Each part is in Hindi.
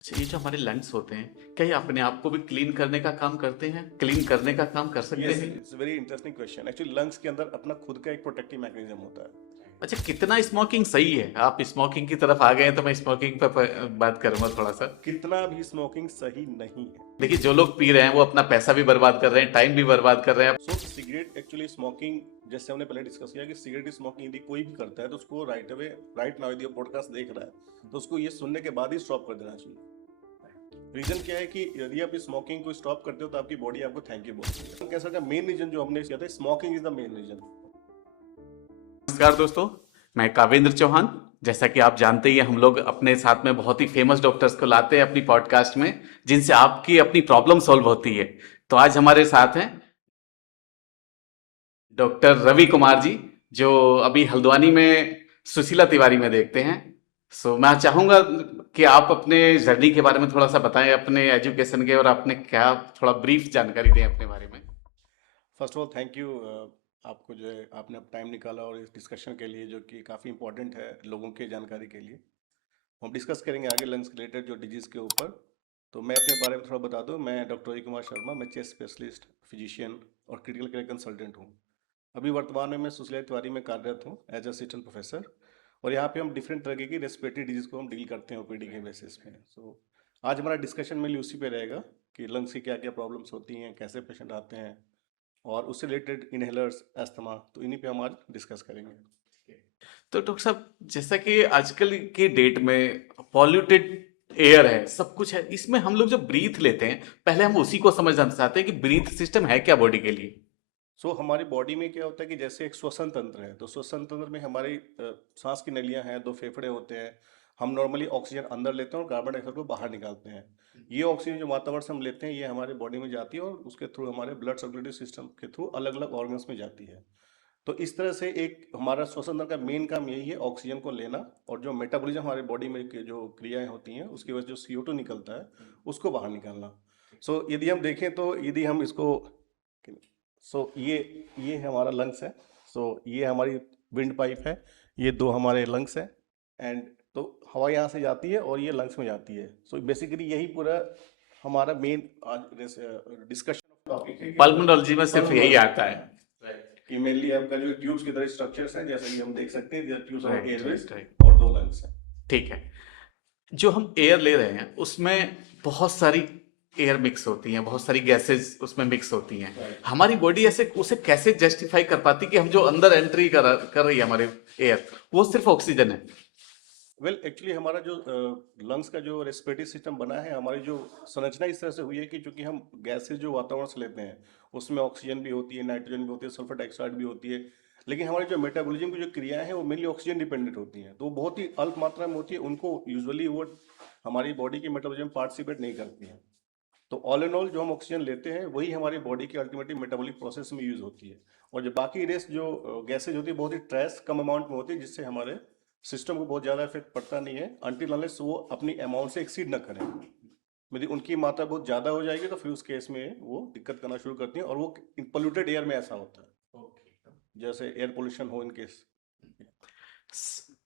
अच्छा, ये जो हमारे लंग्स होते हैं, क्या ये अपने आप को भी क्लीन करने का काम करते हैं? क्लीन करने का काम कर सकते यस, हैं? It's very interesting question. Actually lungs के अंदर अपना खुद का एक प्रोटेक्टिव मैकेनिज्म होता है। अच्छा, कितना स्मोकिंग सही है? आप स्मोकिंग की तरफ आ गए हैं तो मैं स्मोकिंग पे बात करूंगा थोड़ा सा। कितना भी स्मोकिंग सही नहीं है। देखिए, जो लोग पी रहे हैं वो अपना पैसा भी बर्बाद कर रहे हैं, टाइम भी बर्बाद कर रहे हैं। सो सिगरेट एक्चुअली स्मोकिंग, जैसे हमने पहले डिस्कस किया कि सिगरेट स्मोकिंग यदि कोई भी करता है तो उसको राइट अवे, राइट नाउ यदि पॉडकास्ट देख रहा है तो उसको ये सुनने के बाद ही स्टॉप कर देना चाहिए। रीजन क्या है कि यदि आप स्मोकिंग को स्टॉप करते हो तो आपकी बॉडी आपको थैंक यू बोलती है। कैसा का मेन रीजन जो हमने किया था, smoking is the main reason. नमस्कार दोस्तों, मैं कावेंद्र चौहान। जैसा कि आप जानते ही हैं, हम लोग अपने साथ में बहुत ही फेमस डॉक्टर्स को लाते हैं अपनी पॉडकास्ट में, जिनसे आपकी अपनी प्रॉब्लम सॉल्व होती है। तो आज हमारे साथ हैं डॉक्टर रवि कुमार जी, जो अभी हल्द्वानी में सुशीला तिवारी में देखते हैं। मैं चाहूंगा कि आप अपने जर्नी के बारे में थोड़ा सा बताएं, अपने एजुकेशन के, और आपने क्या थोड़ा ब्रीफ जानकारी दें अपने बारे में। First of all thank you, आपको जो है आपने अब टाइम निकाला और इस डिस्कशन के लिए, जो कि काफ़ी इंपॉर्टेंट है लोगों के जानकारी के लिए। हम डिस्कस करेंगे आगे लंग्स रिलेटेड जो डिजीज़ के ऊपर। तो मैं अपने बारे में थोड़ा बता दूं, मैं डॉक्टर रवि कुमार शर्मा, मैं चेस्ट स्पेशलिस्ट, फिजिशियन और क्रिटिकल केयर कंसल्टेंट हूं। अभी वर्तमान में मैं सुशीला तिवारी में कार्यरत हूं एज असिस्टेंट प्रोफेसर। और यहाँ पे हम डिफरेंट तरह की रेस्पिरेटरी डिजीज़ को हम डील करते हैं ओपीडी के बेसिस पे। आज हमारा डिस्कशन मेनली उसी पे रहेगा कि लंग्स की क्या क्या प्रॉब्लम्स होती हैं, कैसे पेशेंट आते हैं, और उससे रिलेटेड इनहेलर्स, अस्थमा, तो इन्हीं पे हम आज डिस्कस करेंगे। तो डॉक्टर साहब, जैसा कि आजकल के डेट में पॉल्यूटेड एयर है, सब कुछ है, इसमें हम लोग जब ब्रीथ लेते हैं, पहले हम उसी को समझना चाहते हैं कि ब्रीथ सिस्टम है क्या बॉडी के लिए। हमारी बॉडी में क्या होता है कि जैसे एक श्वसन तंत्र है, तो श्वसन तंत्र में हमारी सांस की नलियां हैं, दो फेफड़े होते हैं। हम नॉर्मली ऑक्सीजन अंदर लेते हैं और कार्बन डाइऑक्साइड को बाहर निकालते हैं। ये ऑक्सीजन जो वातावरण से हम लेते हैं, ये हमारे बॉडी में जाती है और उसके थ्रू हमारे ब्लड सर्कुलेटरी सिस्टम के थ्रू अलग अलग ऑर्गन्स में जाती है। तो इस तरह से एक हमारा श्वसन तंत्र का मेन काम यही है, ऑक्सीजन को लेना, और जो मेटाबॉलिज्म हमारे बॉडी में जो क्रियाएं होती हैं उसकी वजह से जो CO2 निकलता है उसको बाहर निकालना। यदि हम देखें तो यदि हम इसको, ये हमारा लंग्स है। ये हमारी विंड पाइप है, ये दो हमारे लंग्स है। एंड तो हवा यहाँ से जाती है और ये लंग्स में जाती है। बेसिकली यही पूरा हमारा मेन आज डिस्कशन टॉपिक है कि पल्मोनोलॉजी में सिर्फ यही pulmonology आता है। कि मेनली आपका जो ट्यूब्स की तरह स्ट्रक्चर्स हैं, जैसे कि हम देख सकते हैं ट्यूब्स और राइट, एयरवेज, राइट, राइट। और दो लंग्स हैं। ठीक है। जो हम एयर ले रहे हैं उसमें बहुत सारी एयर मिक्स होती हैं, बहुत सारी गैसेस उसमें मिक्स होती हैं। राइट। हमारी बॉडी ऐसे उसे कैसे जस्टिफाई कर पाती कि हम जो अंदर एंट्री कर रही है हमारे एयर, वो सिर्फ ऑक्सीजन है? एक्चुअली हमारा जो लंग्स का जो रेस्पिरेटरी सिस्टम बना है, हमारी जो संरचना इस तरह से हुई है कि चूंकि हम गैसेज जो वातावरण से लेते हैं उसमें ऑक्सीजन भी होती है, नाइट्रोजन भी होती है, सल्फर डाइऑक्साइड भी होती है। लेकिन हमारी जो मेटाबॉलिज्म की जो क्रियाएं हैं वो मेनली ऑक्सीजन डिपेंडेंट होती हैं, तो वो बहुत ही अल्प मात्रा में होती है, उनको यूजुअली वो हमारी बॉडी के मेटाबॉलिज्म पार्टिसिपेट नहीं करती हैं। तो ऑल एंड ऑल जो हम ऑक्सीजन लेते हैं वही हमारी बॉडी की अल्टीमेटली मेटाबॉलिक प्रोसेस में यूज होती है। और जो बाकी रेस्ट जो गैसेज होती है बहुत ही ट्रेस कम अमाउंट में होती है, जिससे हमारे सिस्टम को बहुत ज़्यादा इफेक्ट पड़ता नहीं है, अनटिल अनलेस वो अपनी अमाउंट से एक्सीड न करें। यदि उनकी मात्रा बहुत ज़्यादा हो जाएगी तो फिर उस केस में वो दिक्कत करना शुरू करती हैं, और वो पोल्यूटेड एयर में ऐसा होता है, जैसे एयर पोल्यूशन हो इन केस।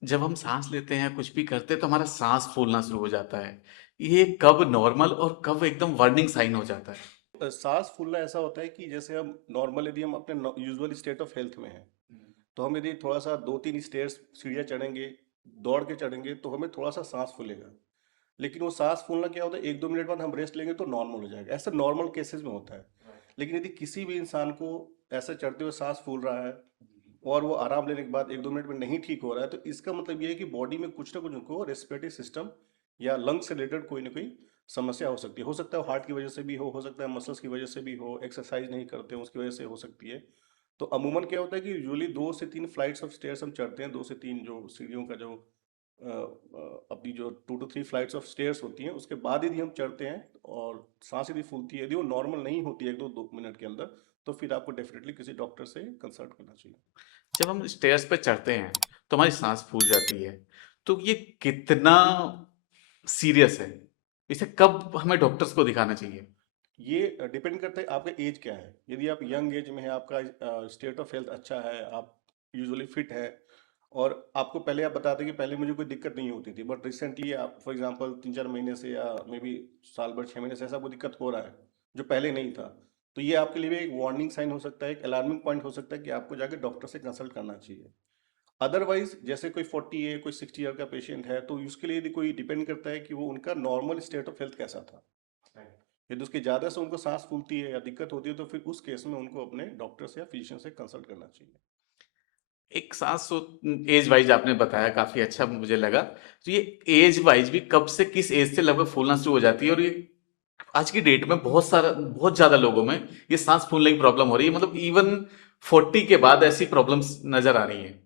जब हम सांस लेते हैं, कुछ भी करते हैं, तो हमारा सांस फूलना शुरू हो जाता है। ये कब नॉर्मल और कब एकदम वार्निंग साइन हो जाता है? सांस फूलना ऐसा होता है कि जैसे हम नॉर्मल, यदि हम अपने यूजुअल स्टेट ऑफ हेल्थ में हैं, तो हम यदि थोड़ा सा 2-3 स्टेयर्स सीढ़ियाँ चढ़ेंगे, दौड़ के चढ़ेंगे, तो हमें थोड़ा सा सांस फूलेगा। लेकिन वो सांस फूलना क्या होता है, 1-2 मिनट बाद हम रेस्ट लेंगे तो नॉर्मल हो जाएगा, ऐसा नॉर्मल केसेस में होता है। लेकिन यदि किसी भी इंसान को ऐसा चढ़ते हुए सांस फूल रहा है और वो आराम लेने के बाद 1-2 मिनट में नहीं ठीक हो रहा है, तो इसका मतलब ये है कि बॉडी में कुछ ना कुछ उनको रेस्पिरेटरी सिस्टम या लंग्स से रिलेटेड कोई ना कोई समस्या हो सकती है। हो सकता है हार्ट की वजह से भी हो सकता है मसल्स की वजह से भी हो, एक्सरसाइज नहीं करते हैं उसकी वजह से हो सकती है। तो अमूमन क्या होता है कि यूजुअली 2 से 3 फ्लाइट्स ऑफ स्टेयर्स हम चढ़ते हैं, 2 से 3 जो सीढ़ियों का जो अपनी जो 2 to 3 फ्लाइट्स ऑफ स्टेयर्स होती हैं उसके बाद यदि हम चढ़ते हैं और सांस यदि फूलती है, यदि वो नॉर्मल नहीं होती है 1-2 मिनट के अंदर, तो फिर आपको डेफिनेटली किसी डॉक्टर से कंसल्ट करना चाहिए। जब हम स्टेयर्स पे चढ़ते हैं तो हमारी सांस फूल जाती है, तो ये कितना सीरियस है? इसे कब हमें डॉक्टर्स को दिखाना चाहिए? ये डिपेंड करता है आपका एज क्या है। यदि आप यंग एज में है, आपका स्टेट ऑफ हेल्थ अच्छा है, आप यूजुअली फिट है, और आपको पहले आप बताते कि पहले मुझे कोई दिक्कत नहीं होती थी, बट रिसेंटली आप फॉर एग्जांपल 3-4 महीने से या मे बी साल भर 6 महीने से ऐसा कोई दिक्कत हो रहा है जो पहले नहीं था, तो ये आपके लिए भी एक वार्निंग साइन हो सकता है, एक अलार्मिंग पॉइंट हो सकता है कि आपको जाके डॉक्टर से कंसल्ट करना चाहिए। अदरवाइज जैसे कोई 40 है, कोई 60 ईयर का पेशेंट है, तो उसके लिए यदि कोई डिपेंड करता है कि वो उनका नॉर्मल स्टेट ऑफ हेल्थ कैसा था। यदि उसकी ज़्यादा से उनको सांस फूलती है या दिक्कत होती है, तो फिर उस केस में उनको अपने डॉक्टर से या फिजिशियन से कंसल्ट करना चाहिए। एक सांस एज वाइज आपने बताया, काफी अच्छा मुझे लगा। तो ये एज वाइज भी कब से किस एज से लगभग फूलना शुरू हो जाती है, और ये आज की डेट में बहुत ज्यादा लोगों में ये सांस फूलने की प्रॉब्लम हो रही है, मतलब इवन 40 के बाद ऐसी प्रॉब्लम्स नजर आ रही है।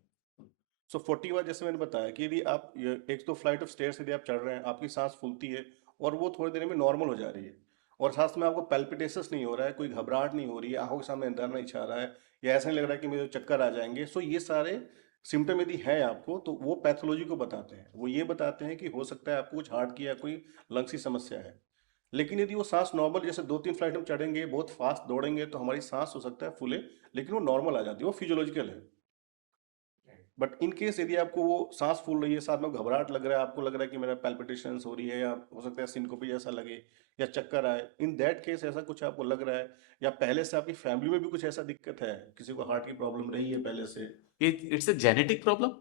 सो 40 बार जैसे मैंने बताया कि यदि आप एक तो फ्लाइट ऑफ स्टेयर्स यदि आप चढ़ रहे हैं, आपकी सांस फूलती है और वो थोड़ी देर में नॉर्मल हो जा रही है, और साथ में आपको पैल्पिटेशंस नहीं हो रहा है, कोई घबराहट नहीं हो रही है, आंखों के सामने अंधेरा नहीं छा रहा है, या ऐसा नहीं लग रहा है कि मुझे चक्कर आ जाएंगे, सो ये सारे सिम्टम यदि हैं आपको, तो वो पैथोलॉजी को बताते हैं। वो ये बताते हैं कि हो सकता है आपको कुछ हार्ट की या कोई लंग्स की समस्या है। लेकिन यदि वो सांस नॉर्मल, जैसे 2-3 फ्लाइट हम चढ़ेंगे, बहुत फास्ट दौड़ेंगे, तो हमारी सांस हो सकता है फूले, लेकिन वो नॉर्मल आ जाती है, वो फिजियोलॉजिकल है। बट इन केस यदि आपको वो सांस फूल रही है, साथ में घबराहट लग रहा है, आपको लग रहा है कि मेरा पैल्पिटेशंस हो रही है, या हो सकता है सिनकोपी जैसा लगे, या चक्कर आए, इन दैट केस ऐसा कुछ आपको लग रहा है, या पहले से आपकी फैमिली में भी कुछ ऐसा दिक्कत है, किसी को हार्ट की प्रॉब्लम रही है पहले से। ये इट्स अ जेनेटिक प्रॉब्लम।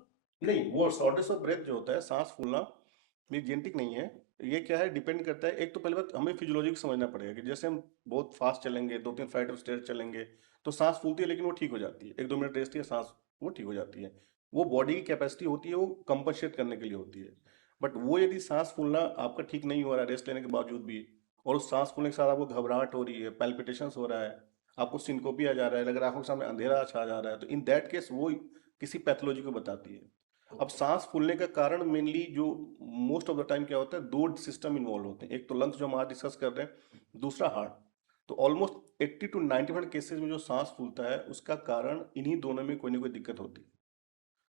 नहीं, वो शॉर्टनेस ऑफ ब्रेथ जो होता है, सांस फूलना, ये जेनेटिक नहीं है। ये क्या है, डिपेंड करता है, एक तो पहले बात हमें फिजियोलॉजी को समझना पड़ेगा कि जैसे हम बहुत फास्ट चलेंगे, 2-3 फ्लाइट ऑफ स्टेयर चलेंगे, तो सांस फूलती है, लेकिन वो ठीक हो जाती है, 1-2 मिनट रेस्ट किया, सांस वो ठीक हो जाती है। वो बॉडी की कैपेसिटी होती है, वो कंपनसेट करने के लिए होती है। बट वो यदि सांस फूलना आपका ठीक नहीं हो रहा है रेस्ट लेने के बावजूद भी, और उस सांस फूलने के साथ आपको घबराहट हो रही है, पैल्पिटेशंस हो रहा है, आपको सिनकोपी आ जा रहा है, लग रहा है आंखों के सामने अंधेरा छा जा रहा है, तो इन दैट केस वो किसी पैथोलॉजी को बताती है। अब सांस फूलने का कारण मेनली जो मोस्ट ऑफ द टाइम क्या होता है, दो सिस्टम इन्वॉल्व होते हैं, एक तो लंग्स जो हम आज डिस्कस कर रहे हैं, दूसरा हार्ट। तो ऑलमोस्ट 80 to 90% केसेस में जो सांस फूलता है, उसका कारण इन्हीं दोनों में कोई ना कोई दिक्कत होती है।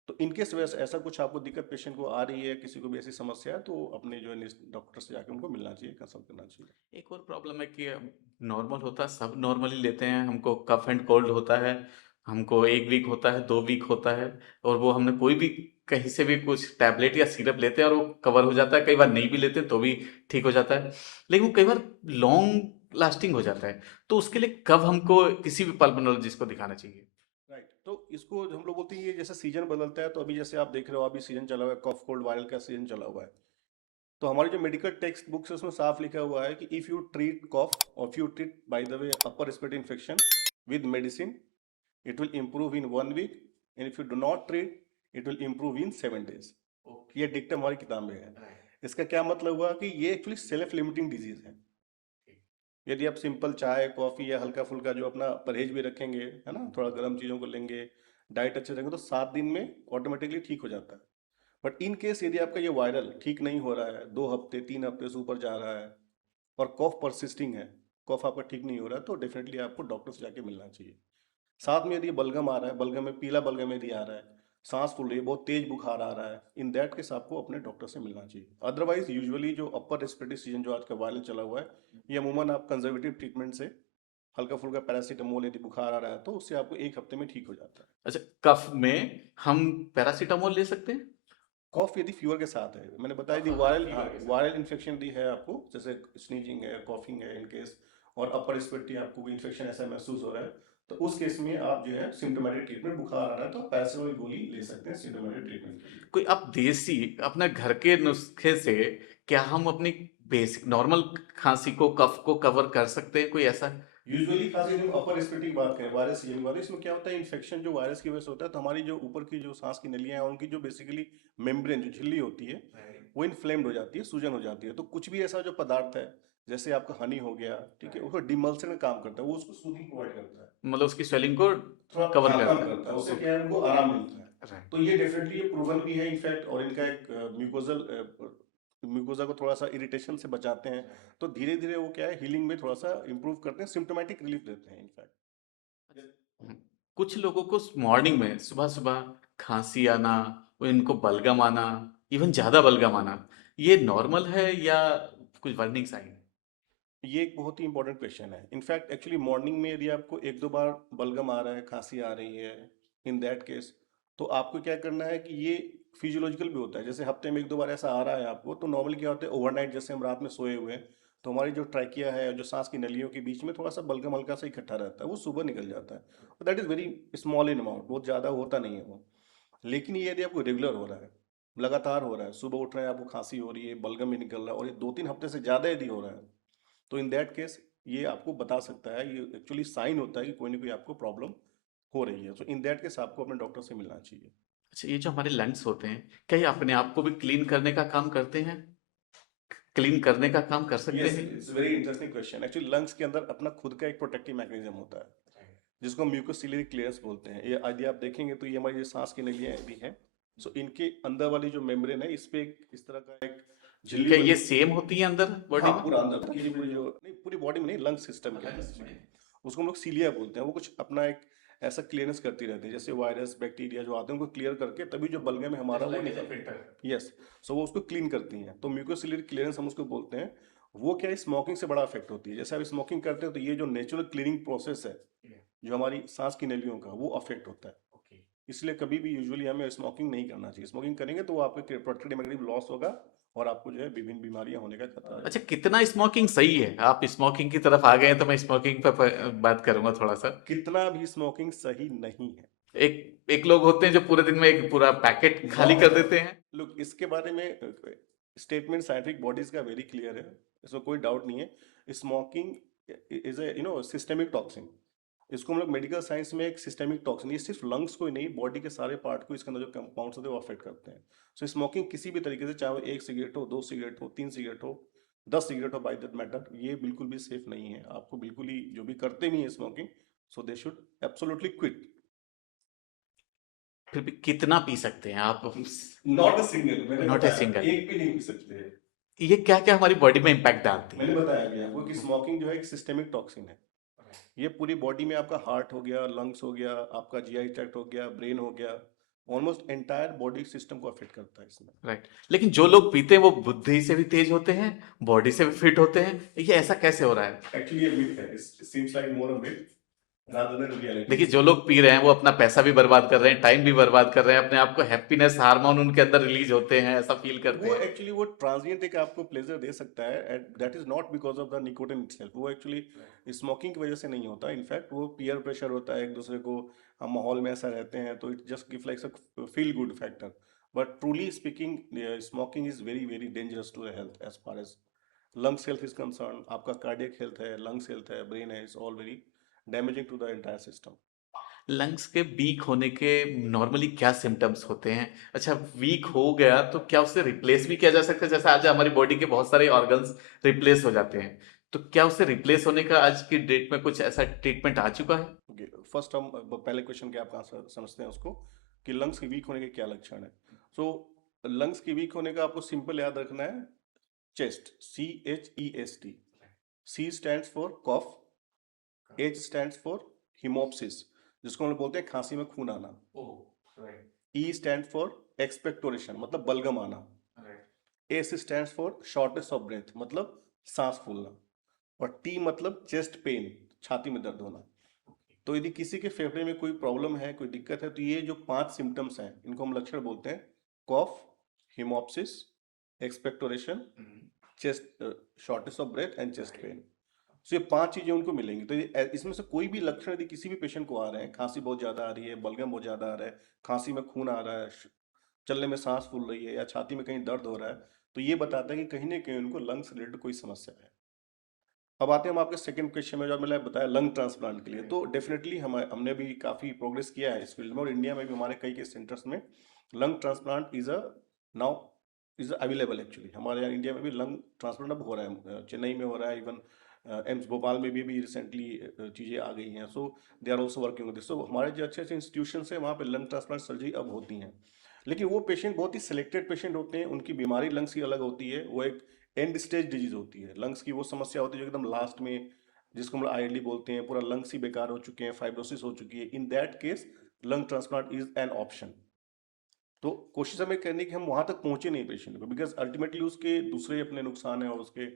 तो इनकेस वैसे ऐसा कुछ आपको दिक्कत पेशेंट को आ रही है, किसी को भी ऐसी समस्या है, तो अपने जो है डॉक्टर से जाकर उनको मिलना चाहिए, कंसल्ट करना चाहिए। एक और प्रॉब्लम है कि नॉर्मल होता है, सब नॉर्मली लेते हैं, हमको कफ एंड कोल्ड होता है, हमको 1 वीक होता है, 2 वीक होता है, और वो हमने कोई भी कहीं से भी कुछ टैबलेट या सिरप लेते हैं और वो कवर हो जाता है, कई बार नहीं भी लेते तो भी ठीक हो जाता है, लेकिन वो कई बार लॉन्ग लास्टिंग हो जाता है। तो उसके लिए कब हमको किसी भी पल्मोनोलॉजिस्ट को दिखाना चाहिए? राइट, तो इसको हम लोग बोलते हैं, ये जैसे सीजन बदलता है, तो अभी जैसे आप देख रहे हो, अभी सीजन चला हुआ है, कफ कोल्ड वायरल का सीजन चला हुआ है। तो हमारी जो मेडिकल टेक्स्ट बुक्स है, उसमें साफ लिखा हुआ है कि इफ यू ट्रीट कॉफ, और if you treat by the way upper respiratory infection with medicine, it will improve in 1 week, and if you do not treat, it will improve in 7 days। ये डिक्टम हमारी किताब में है। इसका क्या मतलब हुआ कि ये एक्चुअली सेल्फ लिमिटिंग डिजीज है। यदि आप सिंपल चाय कॉफी या हल्का फुल्का जो अपना परहेज भी रखेंगे, है ना, थोड़ा गर्म चीज़ों को लेंगे, डाइट अच्छे रखेंगे, तो 7 दिन में ऑटोमेटिकली ठीक हो जाता है। बट इन केस यदि आपका ये वायरल ठीक नहीं हो रहा है, 2 हफ्ते 3 हफ्ते से ऊपर जा रहा है, और कॉफ परसिस्टिंग है, कॉफ आपका ठीक नहीं हो रहा है, तो डेफिनेटली आपको डॉक्टर से जाके मिलना चाहिए। साथ में यदि बलगम आ रहा है, बलगम में पीला बलगम यदि आ रहा है, सांस फूल रही है, बहुत तेज बुखार आ रहा है, इन दैट केस आपको अपने डॉक्टर से मिलना चाहिए। अदरवाइज यूजुअली जो अपर रेस्पिरेटरी सीजन जो आज का वायरल चला हुआ है, ये अमूमन आप कंजर्वेटिव ट्रीटमेंट से, हल्का फुल्का पैरासीटामोल यदि बुखार आ रहा है, तो उससे आपको 1 हफ्ते में ठीक हो जाता है। अच्छा, कफ में हम पैरासीटामोल ले सकते हैं? कॉफ यदि फीवर के साथ है, मैंने बताया यदि कफ हाँ वायरल, हाँ, फीवर के साथ। वायरल इन्फेक्शन यदि है आपको, जैसे स्नीजिंग है, कॉफिंग है इन केस, और अपर रेस्पिरेटरी आपको कोई इन्फेक्शन ऐसा महसूस हो रहा है, तो उस केस में आप जो है सिम्टोमेटिक ट्रीटमेंट, बुखार आ रहा है तो पैरासिटामोल गोली ले सकते हैं सिम्टोमेटिक ट्रीटमेंट के लिए। कोई आप देसी अपना घर के नुस्खे से क्या हम अपनी बेसिक नॉर्मल खांसी को, कफ को कवर कर सकते हैं, कोई ऐसा? यूजुअली खांसी जब अपर रेस्पिरेटरी की बात करें, वायरस सीजन वाले, इसमें क्या होता है, इन्फेक्शन जो वायरस की वजह से होता है, तो हमारी जो ऊपर की जो सांस की नलियां हैं, उनकी जो बेसिकली मेम्ब्रेन जो झिल्ली होती है, वो इन्फ्लेम्ड हो जाती है, सूजन हो जाती है। तो कुछ भी ऐसा जो पदार्थ है, जैसे आपका हनी हो गया, ठीक है, वो डिमल्सन का काम करता है, वो उसको सूदिंग प्रोवाइड करता है, मतलब उसकी स्वेलिंग को थोड़ा कवर हाँ, कम करता करता है, उससे है? क्या है, उनको आराम मिलता है। राइट। तो ये डेफिनेटली ये प्रूवन भी है इनफैक्ट, और इनका एक म्यूकोजल म्यूकोजा को थोड़ा सा इरिटेशन से बचाते हैं, तो धीरे धीरे वो क्या है, हीलिंग में थोड़ा सा इंप्रूव करते हैं, सिम्टोमेटिक रिलीफ देते हैं इनफैक्ट। कुछ लोगों को मॉर्निंग में सुबह सुबह खांसी आना, वो इनको बलगम आना, इवन ज्यादा बलगम आना, ये नॉर्मल है या कुछ वार्निंग साइन? ये एक बहुत ही इंपॉर्टेंट क्वेश्चन है। इनफैक्ट एक्चुअली मॉर्निंग में यदि आपको 1-2 बार बलगम आ रहा है, खांसी आ रही है, इन दैट केस तो आपको क्या करना है कि ये फिजियोलॉजिकल भी होता है, जैसे हफ्ते में एक दो बार ऐसा आ रहा है आपको, तो नॉर्मली क्या होता है ओवरनाइट जैसे हम रात में सोए हुए हैं, तो हमारी जो ट्रैकिया है, जो सांस की नलियों के बीच में थोड़ा सा बलगम हल्का सा इकट्ठा रहता है, वो सुबह निकल जाता है। That is very small in amount, बहुत ज़्यादा होता नहीं है वो। लेकिन ये यदि आपको रेगुलर हो रहा है, लगातार हो रहा है, सुबह उठ रहे हैं आपको खांसी हो रही है, बलगम भी निकल रहा है, और ये 2-3 हफ्ते से ज़्यादा यदि हो रहा है, तो इन दैट केस ये आपको बता सकता है, ये एक्चुअली साइन होता है कि कोई ना कोई आपको प्रॉब्लम हो रही है। सो इन दैट केस आपको अपने डॉक्टर से मिलना चाहिए। अच्छा, ये जो हमारे लंग्स होते हैं, क्या ये अपने आप को भी क्लीन करने का काम करते हैं? क्लीन करने का काम कर सकते यस, हैं? It's very interesting question. Actually lungs के अंदर अपना खुद का एक प्रोटेक्टिव मैकेनिज्म होता है, जिसको म्यूकोसिलरी क्लियरेंस बोलते हैं। ये यदि आप देखेंगे तो ये हमारी जो सांस की नलियां भी हैं, सो इनके अंदर वाली जो मेम्ब्रेन है, इस पे एक इस तरह का एक झिल्ली क्या ये बनी। सेम होती है अंदर बॉडी हाँ, में? पूरा अंदर तक, ये पूरी जो नहीं, पूरी बॉडी में नहीं, लंग सिस्टम के अंदर जी। उसको हम लोग सीलिया बोलते हैं। वो कुछ अपना एक ऐसा क्लियरेंस करती रहती है, जैसे वायरस बैक्टीरिया जो आते हैं उनको क्लियर करके तभी जो बलगम है हमारा वो निकलता है। यस, सो वो उसको क्लीन करती हैं, तो म्यूकोसिलरी क्लियरेंस हम उसको बोलते हैं। वो क्या है, स्मोकिंग से बड़ा अफेक्ट होती है। जैसे आप स्मोकिंग करते हो तो ये जो नेचुरल क्लीनिंग प्रोसेस है, जो हमारी सांस की नलियों का, वो अफेक्ट होता है। इसलिए कभी भी यूजुअली हमें स्मोकिंग नहीं करना चाहिए। स्मोकिंग करेंगे तो वो आपके प्रोटेक्टिव मैकेनिज्म लॉस होगा, और आपको जो है विभिन्न बीमारियां होने का खतरा है। अच्छा, कितना स्मोकिंग सही है? आप स्मोकिंग की तरफ आ गए हैं तो मैं स्मोकिंग पे बात करूंगा थोड़ा सा। कितना भी स्मोकिंग सही नहीं है। एक एक लोग होते हैं जो पूरे दिन में एक पूरा पैकेट खाली कर देते हैं। लुक, इसके बारे में स्टेटमेंट साइंटिफिक बॉडीज का वेरी क्लियर है, इसमें कोई डाउट नहीं है। Smoking is a systemic toxin. इसको हम लोग मेडिकल साइंस में एक सिस्टेमिक टॉक्सिन, ये सिर्फ लंग्स को ही नहीं, बॉडी के सारे पार्ट को इसके अंदर जो कंपाउंड्स होते हैं वो अफेक्ट करते हैं। सो स्मोकिंग किसी भी तरीके से, चाहे वो 1 सिगरेट हो, 2 सिगरेट हो, 3 सिगरेट हो, 10 सिगरेट हो, बाय दैट मैटर, ये बिल्कुल भी सेफ नहीं है। आपको बिल्कुल ही, जो भी करते भी हैं smoking, so they should absolutely quit. फिर भी कितना पी सकते हैं आप? नॉट अ सिंगल, मैंने नॉट ए बताया सिंगल। एक भी नहीं पी सकते। ये क्या क्या हमारी बॉडी में इम्पैक्ट डालती मैंने है? बताया अभी आपको कि स्मोकिंग जो है एक सिस्टेमिक टॉक्सिन है। ये पूरी बॉडी में, आपका हार्ट हो गया, लंग्स हो गया, आपका जीआई ट्रैक्ट हो गया, ब्रेन हो गया, ऑलमोस्ट एंटायर बॉडी सिस्टम को अफेक्ट करता है इसमें। राइट, लेकिन जो लोग पीते हैं वो बुद्धि से भी तेज होते हैं, बॉडी से भी फिट होते हैं, ये ऐसा कैसे हो रहा है? एक्चुअली ये मिथ है, it seems like more a myth rather than reality. देखिए, जो लोग पी रहे हैं वो अपना पैसा भी बर्बाद कर रहे हैं, टाइम भी बर्बाद कर रहे हैं, अपने आप को हैप्पीनेस हार्मोन उनके अंदर रिलीज होते हैं, ऐसा फील करते वो हैं। एक्चुअली वो ट्रांजिएंट एक आपको प्लेजर दे सकता है, and that is not because of the nicotine itself. वो एक्चुअली स्मोकिंग की वजह से नहीं होता। इनफैक्ट वो पीयर प्रेशर होता है, एक दूसरे को, हम माहौल में ऐसा रहते हैं, तो it just give like a feel good factor. But truly speaking, smoking is very very dangerous to the health as far as lungs health is concern. आपका कार्डियक हेल्थ है, लंग्स हेल्थ है, ब्रेन है, is all very damaging to the entire system. Lungs के वीक होने के नॉर्मली क्या सिम्टम्स होते हैं? अच्छा, वीक हो गया तो क्या उससे रिप्लेस भी किया जा सकता है? जैसे आज हमारी बॉडी के बहुत सारे ऑर्गन्स रिप्लेस हो जाते हैं, तो क्या उससे रिप्लेस होने का आज की डेट में कुछ ऐसा ट्रीटमेंट आ चुका है? ओके, फर्स्ट हम पहले क्वेश्चन के आप आंसर समझते हैं उसको, कि लंग्स के वीक होने के क्या लक्षण है। सो लंग्स के वीक होने का आपको सिंपल याद रखना है, chest, CHEST। C stands for cough, H stands for haemoptysis, जिसको हम लोग बोलते हैं खांसी में खून आना। E स्टैंड फॉर एक्सपेक्टोरेशन, मतलब बलगम आना। S stands for shortness of breath, मतलब सांस फूलना। और T मतलब चेस्ट पेन, छाती में दर्द होना। तो यदि किसी के फेफड़े में कोई प्रॉब्लम है, कोई दिक्कत है, तो ये जो 5 सिम्टम्स हैं, इनको हम लक्षण बोलते हैं: cough, haemoptysis, expectoration, chest, shortness of breath and chest pain. So ये 5 चीजें उनको मिलेंगी। तो इसमें से कोई भी लक्षण यदि किसी भी पेशेंट को आ रहे हैं, खांसी बहुत ज्यादा आ रही है, बलगम बहुत ज्यादा आ रहा है, खांसी में खून आ रहा है, चलने में सांस फूल रही है, या छाती में कहीं दर्द हो रहा है, तो ये बताता है कि कहीं ना कहीं उनको लंग्स रिलेटेड कोई समस्या है। अब आते हैं हम आपके सेकंड क्वेश्चन में, जो मैंने बताया लंग ट्रांसप्लांट के लिए। तो डेफिनेटली हमने भी काफ़ी प्रोग्रेस किया है इस फील्ड में, और इंडिया में भी हमारे कई के सेंटर्स में lung transplant is a now is available. Actually हमारे यहाँ इंडिया में भी लंग ट्रांसप्लांट अब हो रहा है, चेन्नई में हो रहा है, इवन एम्स भोपाल में भी रिसेंटली चीज़ें आ गई हैं। So they are also working on this. So हमारे जो अच्छे अच्छे इंस्टीट्यूशन हैं वहाँ पे लंग ट्रांसप्लांट सर्जरी अब होती हैं। लेकिन वो पेशेंट बहुत ही सिलेक्टेड पेशेंट होते हैं, उनकी बीमारी लंग्स की अलग होती है, वो एक एंड स्टेज डिजीज होती है। लंग्स की वो समस्या होती है जो एकदम लास्ट में, जिसको हम आईएलडी बोलते हैं, पूरा लंग्स ही बेकार हो चुके हैं, फाइब्रोसिस हो चुकी है। इन that case lung transplant is an option. तो कोशिश हमें करनी कि हम वहां तक पहुंचे नहीं पेशेंट को, बिकॉज अल्टीमेटली उसके दूसरे अपने नुकसान है, और उसके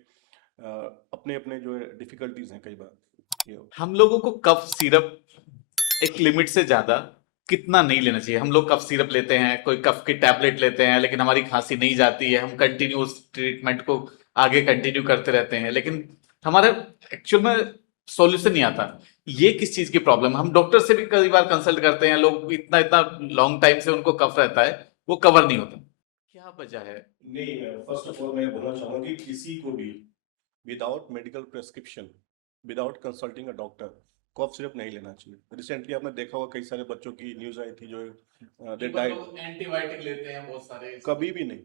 अपने अपने जो है डिफिकल्टीज हैं कई बार ये होता हम लोगों को कफ सिरप एक लिमिट से ज्यादा कितना नहीं लेना चाहिए? हम लोग कफ सिरप लेते हैं, कोई कफ की टैबलेट लेते हैं, लेकिन हमारी खांसी नहीं जाती है, हम कंटिन्यू उस ट्रीटमेंट को आगे कंटिन्यू करते रहते हैं, लेकिन हमारे एक्चुअल में सॉल्यूशन नहीं आता। ये किस चीज की प्रॉब्लम? हम डॉक्टर से भी कई बार कंसल्ट करते हैं, लोग इतना इतना लॉन्ग टाइम से उनको कफ रहता है, वो कवर नहीं होता। क्या वजह है? नहीं, फर्स्ट ऑफ ऑल मैं बोलना चाहूँगा कि किसी को भी without medical prescription, without consulting a doctor, cough syrup नहीं लेना चाहिए। रिसेंटली आपने देखा होगा कई सारे बच्चों की न्यूज़ आई थी जो दे डाइड। एंटीबायोटिक लेते हैं बहुत सारे। कभी भी नहीं,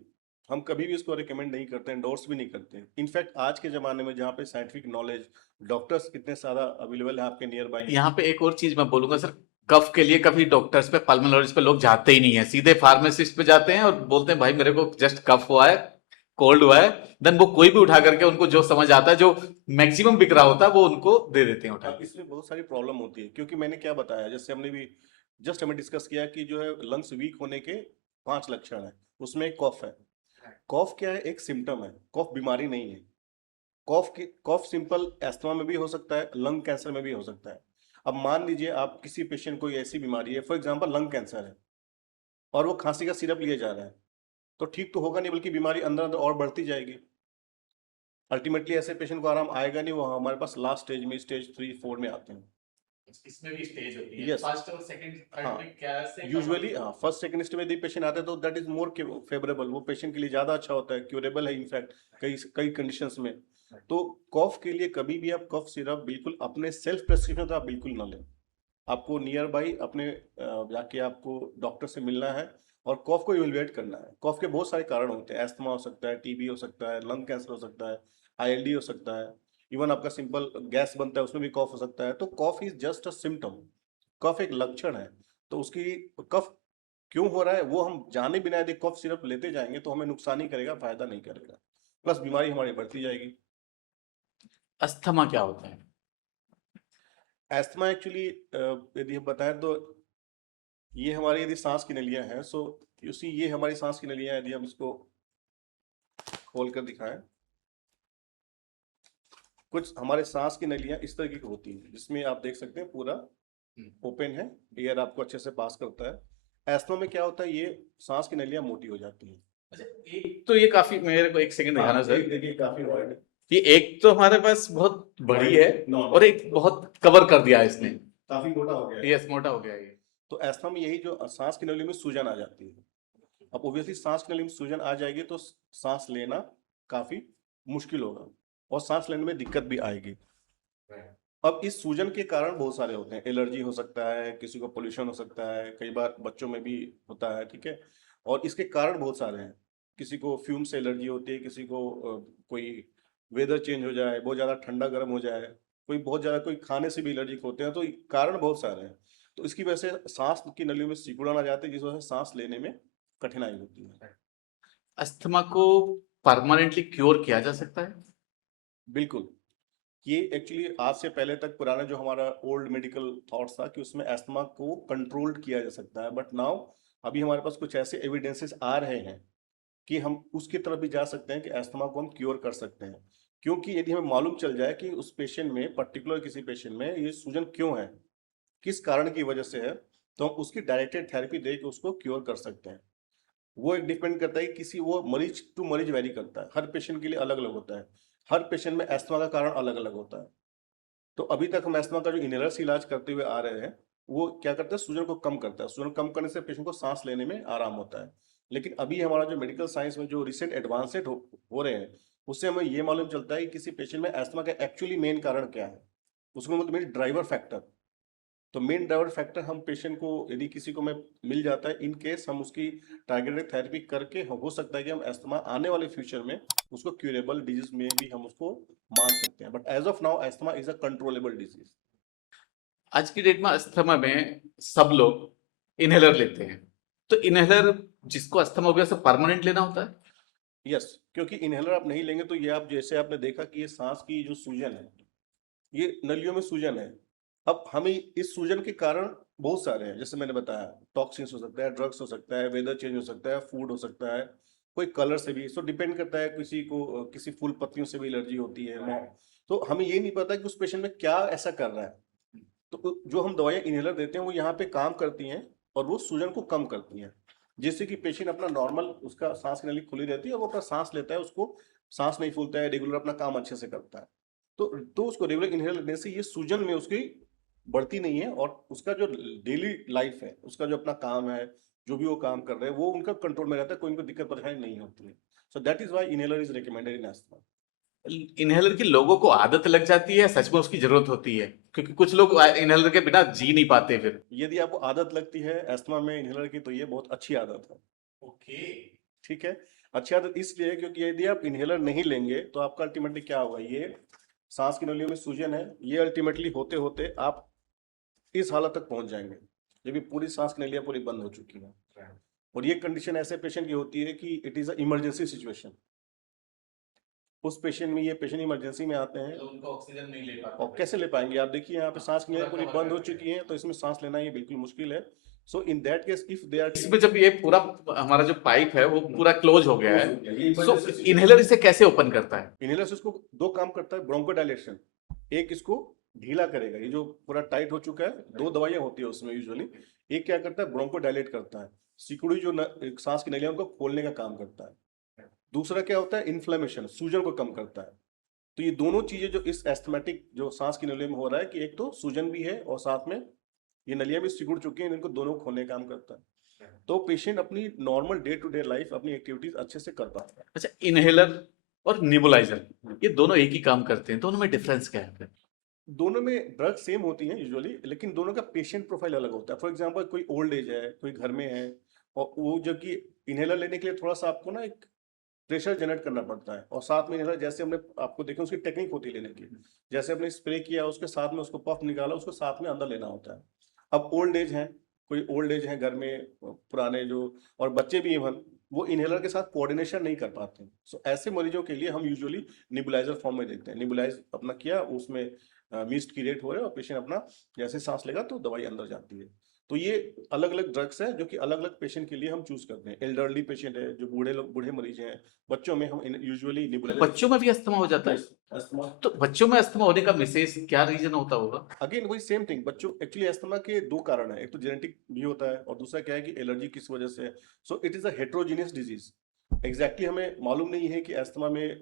हम कभी भी इसको रिकमेंड नहीं करते, एंडोर्स भी नहीं करते। इनफैक्ट आज के ज़माने में जहाँ पे साइंटिफिक नॉलेज, डॉक्टर्स इतने सारा अवेलेबल है आपके नियर बाई। यहाँ पे एक और चीज मैं बोलूंगा सर, कफ के लिए कभी डॉक्टर्स पे, पल्मोनोलॉजिस्ट पे लोग जाते ही नहीं है, सीधे फार्मासिस्ट पे जाते हैं और बोलते हैं भाई मेरे को जस्ट कफ हुआ है, कोल्ड हुआ है। देन वो कोई भी उठा करके, उनको जो समझ आता है, जो मैक्सिमम बिक रहा होता है, वो उनको दे देते हैं उठा अब के। इसमें बहुत सारी प्रॉब्लम होती है, क्योंकि मैंने क्या बताया, जैसे हमने भी जस्ट हमें डिस्कस किया कि जो है लंग्स वीक होने के 5 लक्षण है, उसमें एक कॉफ है। कॉफ क्या है? एक सिम्टम है, कॉफ बीमारी नहीं है। कॉफ सिंपल एस्थमा में भी हो सकता है, लंग कैंसर में भी हो सकता है। अब मान लीजिए आप किसी पेशेंट को ऐसी बीमारी है, फॉर एग्जांपल लंग कैंसर है, और वो खांसी का सिरप लिए जा रहा है, तो ठीक तो होगा नहीं, बल्कि बीमारी अंदर अंदर और बढ़ती जाएगी। अल्टीमेटली ऐसे पेशेंट को आराम आएगा नहीं, वो हमारे पास लास्ट स्टेज में, स्टेज 3 4 में आते हैं। इसमें भी स्टेज होती है, यस। फर्स्ट और सेकंड थर्ड हाँ, में कैसे यूजुअली हाँ, फर्स्ट सेकंड स्टेज में यदि पेशेंट आते हैं तो दैट इज मोर फेवरेबल, वो पेशेंट के लिए ज़्यादा अच्छा होता है, क्यूरेबल है इनफैक्ट कई कई कंडीशंस में। तो कॉफ के लिए कभी भी आप कफ सिरप बिल्कुल अपने सेल्फ प्रेस्क्रिप्शन तो आप बिल्कुल ना लें। आपको नियर बाई अपने जाके आपको डॉक्टर से मिलना है और कॉफ को इवेलुएट करना है। कॉफ के बहुत सारे कारण होते हैं, एस्थमा हो सकता है, टीबी हो सकता है, लंग कैंसर हो सकता है, आईएलडी हो सकता है, इवन आपका सिंपल गैस बनता है उसमें भी कॉफ हो सकता है। तो कॉफ इज जस्ट अ सिम्टम, कफ एक लक्षण है। तो उसकी कफ क्यों हो रहा है वो हम जाने बिना यदि कफ सिरप लेते जाएंगे तो हमें नुकसान ही करेगा, फायदा नहीं करेगा, प्लस बीमारी हमारी बढ़ती जाएगी। अस्थमा क्या होता है? एस्थमा एक्चुअली यदि हम बताएं तो ये हमारी यदि सांस की नलियां हैं, सो उसी ये हमारी सांस की नलियां, यदि हम इसको खोल कर दिखाएं, कुछ हमारे सांस की नलियां इस तरह की होती हैं, जिसमें आप देख सकते हैं पूरा ओपन है, एयर आपको अच्छे से पास करता है। एस्थमा में क्या होता है, ये सांस की नलियां मोटी हो जाती हैं। अच्छा, एक तो ये काफी, मेरे को एक सेकंड दिखाना हाँ, सर। एक देखिए काफी वाइड है, ये एक तो हमारे पास बहुत बड़ी है, नॉर्मल, और एक बहुत कवर कर दिया है इसने। काफी मोटा हो गया है। यस, मोटा हो गया ये। तो एस्थमा में यही जो सांस की नली में सूजन आ जाती है। अब ऑब्वियसली सांस की नली में सूजन आ जाएगी तो सांस लेना काफी मुश्किल होगा और सांस लेने में दिक्कत भी आएगी। अब इस सूजन के कारण बहुत सारे होते हैं, एलर्जी हो सकता है, किसी को पोल्यूशन हो सकता है, कई बार बच्चों में भी होता है, ठीक है। और इसके कारण बहुत सारे हैं, किसी को फ्यूम से एलर्जी होती है, किसी को कोई वेदर चेंज हो जाए, बहुत ज़्यादा ठंडा गर्म हो जाए, कोई बहुत ज़्यादा कोई खाने से भी एलर्जिक होते हैं, तो कारण बहुत सारे हैं। तो इसकी वजह से सांस की नलियों में सिकुड़न आ जाते हैं, जिस वजह से सांस लेने में कठिनाई होती है। अस्थमा को परमानेंटली क्योर किया जा सकता है? बिल्कुल, ये एक्चुअली आज से पहले तक पुराना जो हमारा ओल्ड मेडिकल थॉट्स था कि उसमें एस्थमा को कंट्रोल्ड किया जा सकता है, बट नाउ अभी हमारे पास कुछ ऐसे एविडेंसेस आ रहे हैं कि हम उसकी तरफ भी जा सकते हैं कि एस्थमा को हम क्योर कर सकते हैं। क्योंकि यदि हमें मालूम चल जाए कि उस पेशेंट में, पर्टिकुलर किसी पेशेंट में ये सूजन क्यों है, किस कारण की वजह से है, तो हम उसकी डायरेक्टेड थेरेपी दे के उसको क्योर कर सकते हैं। वो एक डिपेंड करता है कि किसी, वो मरीज टू मरीज वेरी करता है, हर पेशेंट के लिए अलग अलग होता है, हर पेशेंट में एस्थमा का कारण अलग अलग होता है। तो अभी तक हम एस्थमा का जो इनहेलर्स इलाज करते हुए आ रहे हैं, वो क्या करता है, सूजन को कम करता है, सूजन कम करने से पेशेंट को सांस लेने में आराम होता है। लेकिन अभी हमारा जो मेडिकल साइंस में जो रिसेंट एडवांसेड हो रहे हैं, उससे हमें ये मालूम चलता है कि किसी पेशेंट में एस्थमा का एक्चुअली मेन कारण क्या है, उसको मतलब मेन ड्राइवर फैक्टर। तो मेन ड्राइवर फैक्टर हम पेशेंट को यदि किसी को में मिल जाता है, इन केस हम उसकी टारगेटेड थेरेपी करके हो सकता है कि हम एस्थमा आने वाले फ्यूचर में उसको क्यूरेबल डिजीज में भी हम उसको मान सकते हैं, but as of now asthma is a controllable disease. आज की डेट में अस्थमा में सब लोग इनहेलर लेते हैं, तो इनहेलर जिसको अस्थमा हो गया सब परमानेंट लेना होता है? यस, क्योंकि इनहेलर आप नहीं लेंगे तो ये आप, जैसे आपने देखा कि ये सांस की जो सूजन है, ये नलियों में सूजन है। अब हमें इस सूजन के कारण बहुत सारे हैं, जैसे मैंने बताया, टॉक्सिन्स हो सकता है, ड्रग्स हो सकता है, वेदर चेंज हो सकता है, फूड हो सकता है, कोई कलर से भी, सो डिपेंड करता है, किसी को किसी फूल पत्तियों से भी एलर्जी होती है, तो हमें ये नहीं पता कि उस पेशेंट में क्या ऐसा कर रहा है। तो जो हम दवाइयाँ इनहेलर देते हैं वो यहाँ पे काम करती हैं और वो सूजन को कम करती हैं, जिससे कि पेशेंट अपना नॉर्मल उसका सांस की नली खुली रहती है और वो अपना सांस लेता है, उसको सांस नहीं फूलता है, रेगुलर अपना काम अच्छे से करता है। तो उसको रेगुलर इनहेलर लेने से ये सूजन में उसकी बढ़ती नहीं है, और उसका जो डेली लाइफ है, उसका जो अपना काम है, जो भी वो काम कर रहे हैं, वो उनका कंट्रोल में रहता है, कोई उनको दिक्कत परेशानी नहीं होती है। सो that is why inhaler is recommended in asthma. Inhaler की लोगों को आदत लग जाती है, सच में उसकी जरूरत होती है? क्योंकि कुछ लोग इनहेलर के बिना जी नहीं पाते फिर। यदि आपको आदत लगती है अस्थमा में इनहेलर की, तो ये बहुत अच्छी आदत है। ओके। ठीक है। अच्छी आदत इसलिए है क्योंकि यदि आप इनहेलर नहीं लेंगे तो आपका अल्टीमेटली क्या होगा, ये सांस की नलियों में सूजन है, ये अल्टीमेटली होते होते आप इस हालत तक पहुंच जाएंगे जब ये पूरी सांस की नलियां पूरी बंद हो चुकी हैं। और ये कंडीशन ऐसे पेशेंट की होती है कि it is a emergency situation. उस पेशेंट में, ये पेशेंट इमरजेंसी में आते हैं, तो उनको ऑक्सीजन नहीं ले पाते और कैसे ले पाएंगे? आप देखिए यहाँ पे सांस की नलियां पूरी बंद हो चुकी हैं, तो इसमें सांस लेना ये बिल्कुल मुश्किल है। So in that case if they are, इसमें जब ये पूरा हमारा जो पाइप है वो पूरा क्लोज हो गया है, ये सो इनहेलर इसे कैसे ओपन करता है? इनहेलर से उसको दो काम करता है, ब्रोंकोडायलेशन, एक इसको ढीला करेगा, ये जो पूरा टाइट हो चुका है, दो दवाइयां होती है उसमें यूजुअली। एक क्या करता है, ब्रोंकोडायलेट करता है, सिकुड़ी जो एक सांस की नलियां उनको खोलने का काम करता है। दूसरा क्या होता है, इन्फ्लेमेशन, सूजन को कम करता है। तो ये दोनों चीजें जो इस एस्थमेटिक जो सांस की नलियों में हो रहा है, कि एक तो सूजन भी है और साथ में ये नलियां भी सिकुड़ चुकी हैं, इनको दोनों को खोलने का काम करता है। तो पेशेंट अपनी normal day to day life, अपनी एक्टिविटीज अच्छे से कर पाता है। अच्छा, इनहेलर और निबुलाइजर ये दोनों एक ही काम करते हैं, दोनों में डिफरेंस क्या है फिर? दोनों में ड्रग सेम होती हैं यूजुअली, लेकिन दोनों का पेशेंट प्रोफाइल अलग होता है। फॉर एग्जांपल कोई ओल्ड एज है, कोई घर में है, और वो जो कि इनहेलर लेने के लिए थोड़ा सा आपको ना एक प्रेशर जनरेट करना पड़ता है, और साथ में इनहेलर जैसे हमने आपको देखे उसकी टेक्निक होती है लेने की, जैसे हमने स्प्रे किया उसके साथ में उसको पफ निकाला, उसको साथ में अंदर लेना होता है। अब ओल्ड एज है, कोई ओल्ड एज है घर में, पुराने जो, और बच्चे भी इवन, वो इनहेलर के साथ कोऑर्डिनेशन नहीं कर पाते। सो ऐसे मरीजों के लिए हम यूजुअली निबुलाइजर फॉर्म में देते हैं। निबुलाइज अपना किया, उसमें मिस्ट क्रिएट हो रहे हैं और पेशेंट अपना जैसे सांस लेगा तो दवाई अंदर जाती है। तो ये अलग अलग ड्रग्स हैं जो कि अलग अलग पेशेंट के लिए हम चूज करते हैं। एल्डरली पेशेंट है, जो बूढ़े लोग, बूढ़े मरीज हैं, बच्चों में हम यूजुअली निबुलाइजर। बच्चों में भी अस्थमा हो जाता है? अस्थमा, तो बच्चों में अस्थमा होने का विशेष क्या रीजन होता होगा? अगेन वही सेम थिंग, बच्चों एक्चुअली अस्थमा के दो कारण है, एक तो जेनेटिक भी होता है और दूसरा क्या है कि एलर्जी किस वजह से है। So it is a heterogeneous disease. Exactly हमें मालूम नहीं है कि अस्थमा में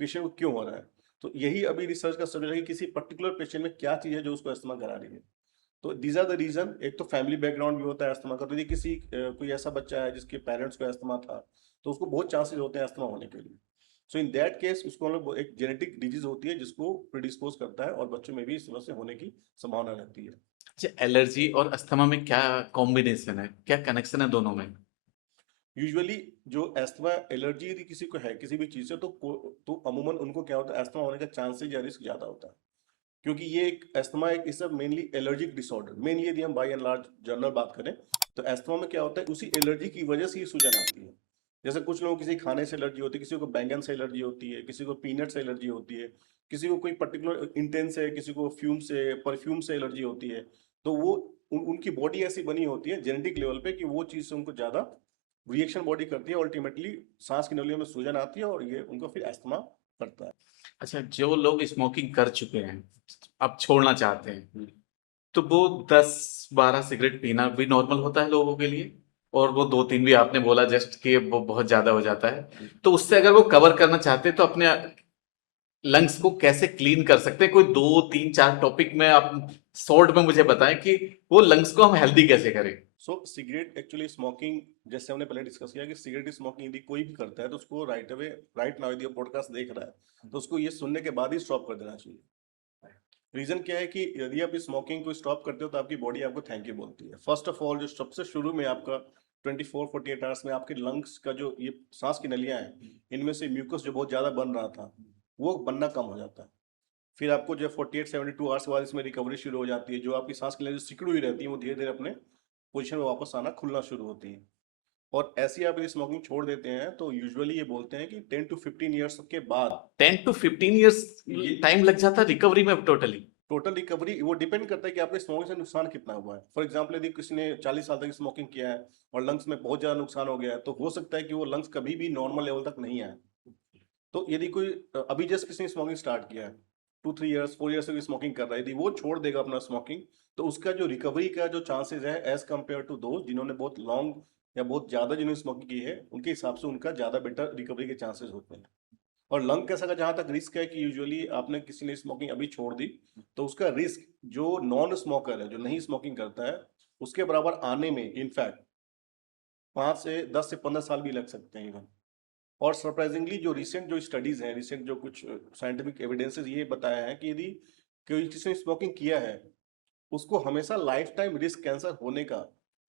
पेशेंट को क्यों हो रहा है। तो यही अभी रिसर्च का सब्जेक्ट है कि किसी पर्टिकुलर पेशेंट में क्या चीज है जो उसको अस्थमा करा रही है। तो दीज आर द रीजन। एक तो फैमिली बैकग्राउंड भी होता है अस्थमा का, तो यदि किसी कोई ऐसा बच्चा है जिसके पेरेंट्स को अस्थमा था, तो उसको बहुत चांसेस होते हैं अस्थमा होने के लिए। सो इन दैट केस उसको हम लोग, एक जेनेटिक डिजीज होती है जिसको प्रिडिस्पोज करता है, और बच्चों में भी इस तरह से होने की संभावना रहती है। अच्छा, एलर्जी और अस्थमा में क्या कॉम्बिनेशन है, क्या कनेक्शन है दोनों में? यूजुअली जो अस्थमा एलर्जी यदि किसी को है किसी भी चीज से, तो अमूमन उनको क्या होता है, अस्थमा होने का चांसेस या रिस्क ज्यादा होता है, क्योंकि ये एक अस्थमा एक इस मेनली एलर्जिक डिसऑर्डर। मेनली यदि हम बाय एंड लार्ज जनरल बात करें, तो अस्थमा में क्या होता है, उसी एलर्जी की वजह से ये सूजन आती है। जैसे कुछ लोगों को किसी खाने से एलर्जी होती है, किसी को बैंगन से एलर्जी होती है, किसी को पीनट से एलर्जी होती है, किसी को कोई पर्टिकुलर इंटेंस है, किसी को फ्यूम से, परफ्यूम से एलर्जी होती है। तो वो उनकी बॉडी ऐसी बनी होती है जेनेटिक लेवल पे कि वो चीज़ से उनको ज़्यादा रिएक्शन बॉडी करती है, अल्टीमेटली सांस की नलियों में सूजन आती है और ये उनको फिर अस्थमा करता है। अच्छा, जो लोग स्मोकिंग कर चुके हैं, अब छोड़ना चाहते हैं, तो वो 10-12 सिगरेट पीना भी नॉर्मल होता है लोगों के लिए, और वो 2-3 भी आपने बोला जस्ट कि वो बहुत ज्यादा हो जाता है, तो उससे अगर वो कवर करना चाहते हैं तो अपने लंग्स को कैसे क्लीन कर सकते हैं? कोई 2-3-4 टॉपिक में आप शॉर्ट में मुझे बताएं कि वो लंग्स को हम हेल्दी कैसे करें। सो सिगरेट एक्चुअली स्मोकिंग, जैसे हमने पहले डिस्कस किया कि सिगरेट स्मोकिंग यदि कोई भी करता है तो उसको राइट अवे, राइट नाउ यदि पॉडकास्ट देख रहा है तो उसको ये सुनने के बाद ही स्टॉप कर देना चाहिए। रीजन क्या है कि यदि आप स्मोकिंग को स्टॉप करते हो तो आपकी बॉडी आपको थैंक यू बोलती है। फर्स्ट ऑफ ऑल, जो सबसे शुरू में आपका 24-48 आवर्स में आपके लंग्स का जो ये सांस की नलियां हैं, इनमें से म्यूकस जो बहुत ज्यादा बन रहा था वो बनना कम हो जाता है। फिर आपको जो 48-72 आवर्स बाद इसमें रिकवरी शुरू हो जाती है, जो आपकी सांस की नलियां जो सिकुड़ी हुई रहती है वो धीरे धीरे अपने पोजीशन में वापस आना, खुलना शुरू होती है। और ऐसे ही आप यदि स्मोकिंग छोड़ देते हैं तो यूजुअली ये बोलते हैं कि 10 to 15 ईयर्स के बाद 10 to 15 years टाइम लग जाता है रिकवरी में टोटली? टोटल रिकवरी, वो डिपेंड करता है कि आपके स्मोकिंग से नुकसान कितना हुआ है। फॉर एग्जाम्पल यदि किसी ने 40 साल तक स्मोकिंग किया है और लंग्स में बहुत ज्यादा नुकसान हो गया है, तो हो सकता है कि वो लंग्स कभी भी नॉर्मल लेवल तक नहीं आए। तो यदि कोई अभी जस्ट किसी ने स्मोकिंग स्टार्ट किया है 2-3 इयर्स 4 इयर्स से स्मोकिंग कर रहा है, यदि वो छोड़ देगा अपना स्मोकिंग, तो उसका जो रिकवरी का जो चांसेस है एज कम्पेयर टू दोज जिन्होंने बहुत लॉन्ग या बहुत ज्यादा जिन्होंने स्मोकिंग की है, उनके हिसाब से उनका ज्यादा बेटर रिकवरी के चांसेस होते हैं। और लंग कैंसर का जहां तक रिस्क है कि यूजुअली आपने किसी ने स्मोकिंग अभी छोड़ दी, तो उसका रिस्क जो नॉन स्मोकर है, जो नहीं स्मोकिंग करता है, उसके बराबर आने में इनफैक्ट 5 से 10 से 15 साल भी लग सकते हैं इवन। और सरप्राइजिंगली जो रिसेंट जो स्टडीज हैं, रिसेंट जो कुछ साइंटिफिक एविडेंसेस ये बताया है कि यदि कोई किसी ने स्मोकिंग किया है, उसको हमेशा लाइफ टाइम रिस्क कैंसर होने का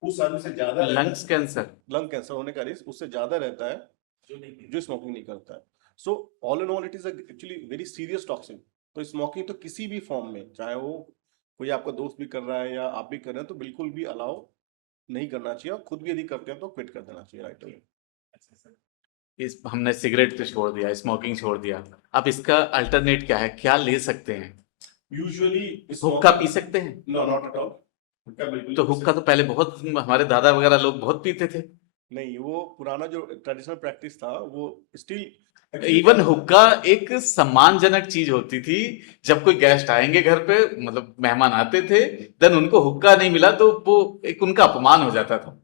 उस आदमी से ज्यादा लंग्स कैंसर। लंग कैंसर होने का रिस्क उससे ज्यादा रहता है जो स्मोकिंग नहीं करता है। So all in all it is actually very serious toxin. तो स्मोकिंग तो किसी भी फॉर्म में, चाहे वो कोई आपका दोस्त भी कर रहा है या आप भी कर रहे हैं, तो बिल्कुल भी अलाउ नहीं करना चाहिए, और खुद भी यदि करते हैं तो क्विट कर देना चाहिए राइट अवे। इस हमने सिगरेट तो छोड़ दिया, स्मोकिंग छोड़ दिया, अब इसका अल्टरनेट क्या है, क्या ले सकते हैं? यूजुअली हुक्का पी सकते हैं? No not at all. हुक्का बिल्कुल तो नहीं पी हुक्का तो सकते। पहले बहुत हमारे दादा वगैरह लोग बहुत पीते थे। नहीं, वो पुराना जो ट्रेडिशनल प्रैक्टिस था वो स्टिल एक्चुअली क्या इवन होता है। हुक्का एक सम्मानजनक चीज होती थी। जब कोई गेस्ट आएंगे घर पे, मतलब मेहमान आते थे, देन उनको हुक्का नहीं मिला तो वो एक उनका अपमान हो जाता था।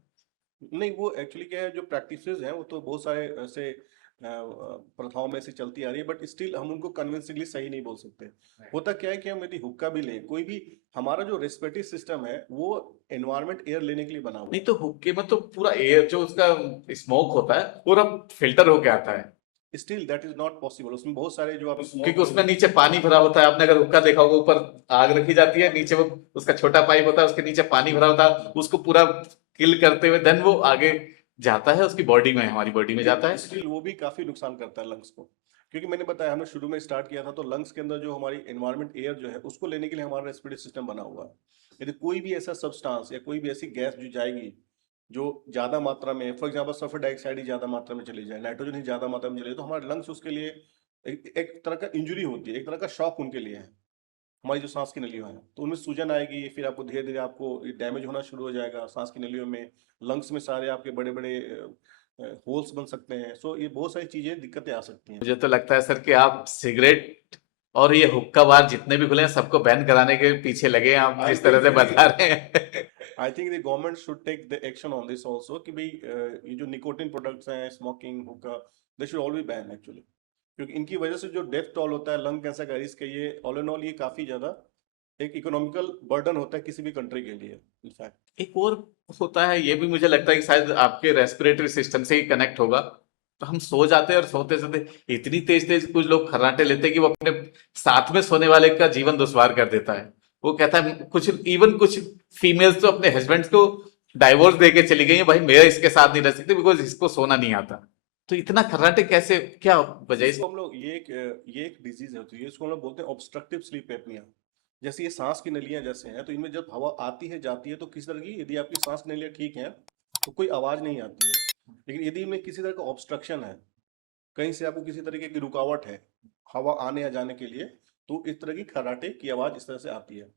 नहीं, वो एक्चुअली क्या है, जो प्रैक्टिसेस हैं वो तो बहुत सारे ऐसे प्रथाओं में से चलती आ रही है, बट स्टिल हम उनको कन्विंसिंगली सही नहीं बोल सकते। होता क्या है कि हम यदि हुक्का भी लें, कोई भी, हमारा जो रेस्पिरेटरी सिस्टम है वो एनवायरमेंट एयर लेने के लिए बना हुआ नहीं है। तो हुक्के में तो पूरा एयर जो उसका स्मोक होता है पूरा फिल्टर होके आता है, still that is not possible, उसमें बहुत सारे जो आप क्योंकि उसमें नीचे पानी भरा होता है। आपने अगर हुक्का देखा होगा, ऊपर आग रखी जाती है, नीचे वो उसका छोटा पाइप होता है, उसके नीचे पानी भरा होता है, उसको पूरा किल करते हुए देन वो आगे जाता है, उसकी बॉडी में, हमारी बॉडी में जाता है। स्टिल वो भी काफी नुकसान करता है लंग्स को, क्योंकि मैंने बताया हमने शुरू में स्टार्ट किया था, तो लंग्स के अंदर जो हमारी एनवायरमेंट एयर जो है उसको लेने के लिए हमारा रेस्पिरेटरी सिस्टम बना हुआ है। यदि कोई भी ऐसा सब्सटेंस या कोई भी ऐसी गैस जो जाएगी जो ज्यादा मात्रा में, फॉर एग्जांपल सल्फर डाइऑक्साइड ही ज्यादा मात्रा में चली जाए, नाइट्रोजन ही ज्यादा मात्रा में चले जाए, तो हमारे लंग्स उसके लिए एक तरह का इंजरी होती है, एक तरह का शॉक उनके लिए है। हमारी जो सांस की नलियां हैं तो उनमें सूजन आएगी, फिर आपको धीरे धीरे आपको डैमेज होना शुरू हो जाएगा सांस की नलियों में, लंग्स में सारे आपके बड़े बड़े होल्स बन सकते हैं। सो ये बहुत सारी चीजें दिक्कतें आ सकती हैं। मुझे तो लगता है सर कि आप सिगरेट और ये हुक्का बार जितने भी खुले हैं सबको बैन कराने के पीछे लगे हैं, आप आई जिस तरह थिंक से बता रहे हैं। I think the government should take the action on this also कि भाई ये जो निकोटिन प्रोडक्ट्स हैं, स्मोकिंग, हुक्का, they should all be ban actually, क्योंकि इनकी वजह से जो डेथ टोल होता है, लंग कैंसर का रिस्क है, ये ऑल इन ऑल ये काफी ज्यादा एक इकोनॉमिकल बर्डन होता है किसी भी कंट्री के लिए इनफैक्ट। एक और होता है, ये भी मुझे लगता है कि शायद आपके रेस्पिरेटरी सिस्टम से ही कनेक्ट होगा। तो हम सो जाते हैं और सोते सोते इतनी तेज तेज कुछ लोग खर्राटे लेते हैं कि वो अपने साथ में सोने वाले का जीवन दुश्वार कर देता है। वो कहता है, कुछ इवन कुछ फीमेल्स तो अपने हस्बैंड्स को डाइवोर्स दे के चली गई है, भाई मैं इसके साथ नहीं रह सकती बिकॉज इसको सोना नहीं आता। तो इतना खर्राटे कैसे, क्या वजह इसको हम लोग ये एक डिजीज होती है, इसको हम लोग बोलते हैं ऑब्स्ट्रक्टिव स्लीप एपनिया। जैसे ये सांस की नलियां जैसे हैं, तो इनमें जब हवा आती है जाती है तो किसी तरह की, यदि आपकी सांस की नलियां ठीक हैं तो कोई आवाज नहीं आती है, लेकिन यदि इनमें किसी तरह का ऑब्स्ट्रक्शन है, कहीं से आपको किसी तरीके की रुकावट है हवा आने या जाने के लिए, तो इस तरह की खर्राटे की आवाज इस तरह से आती है।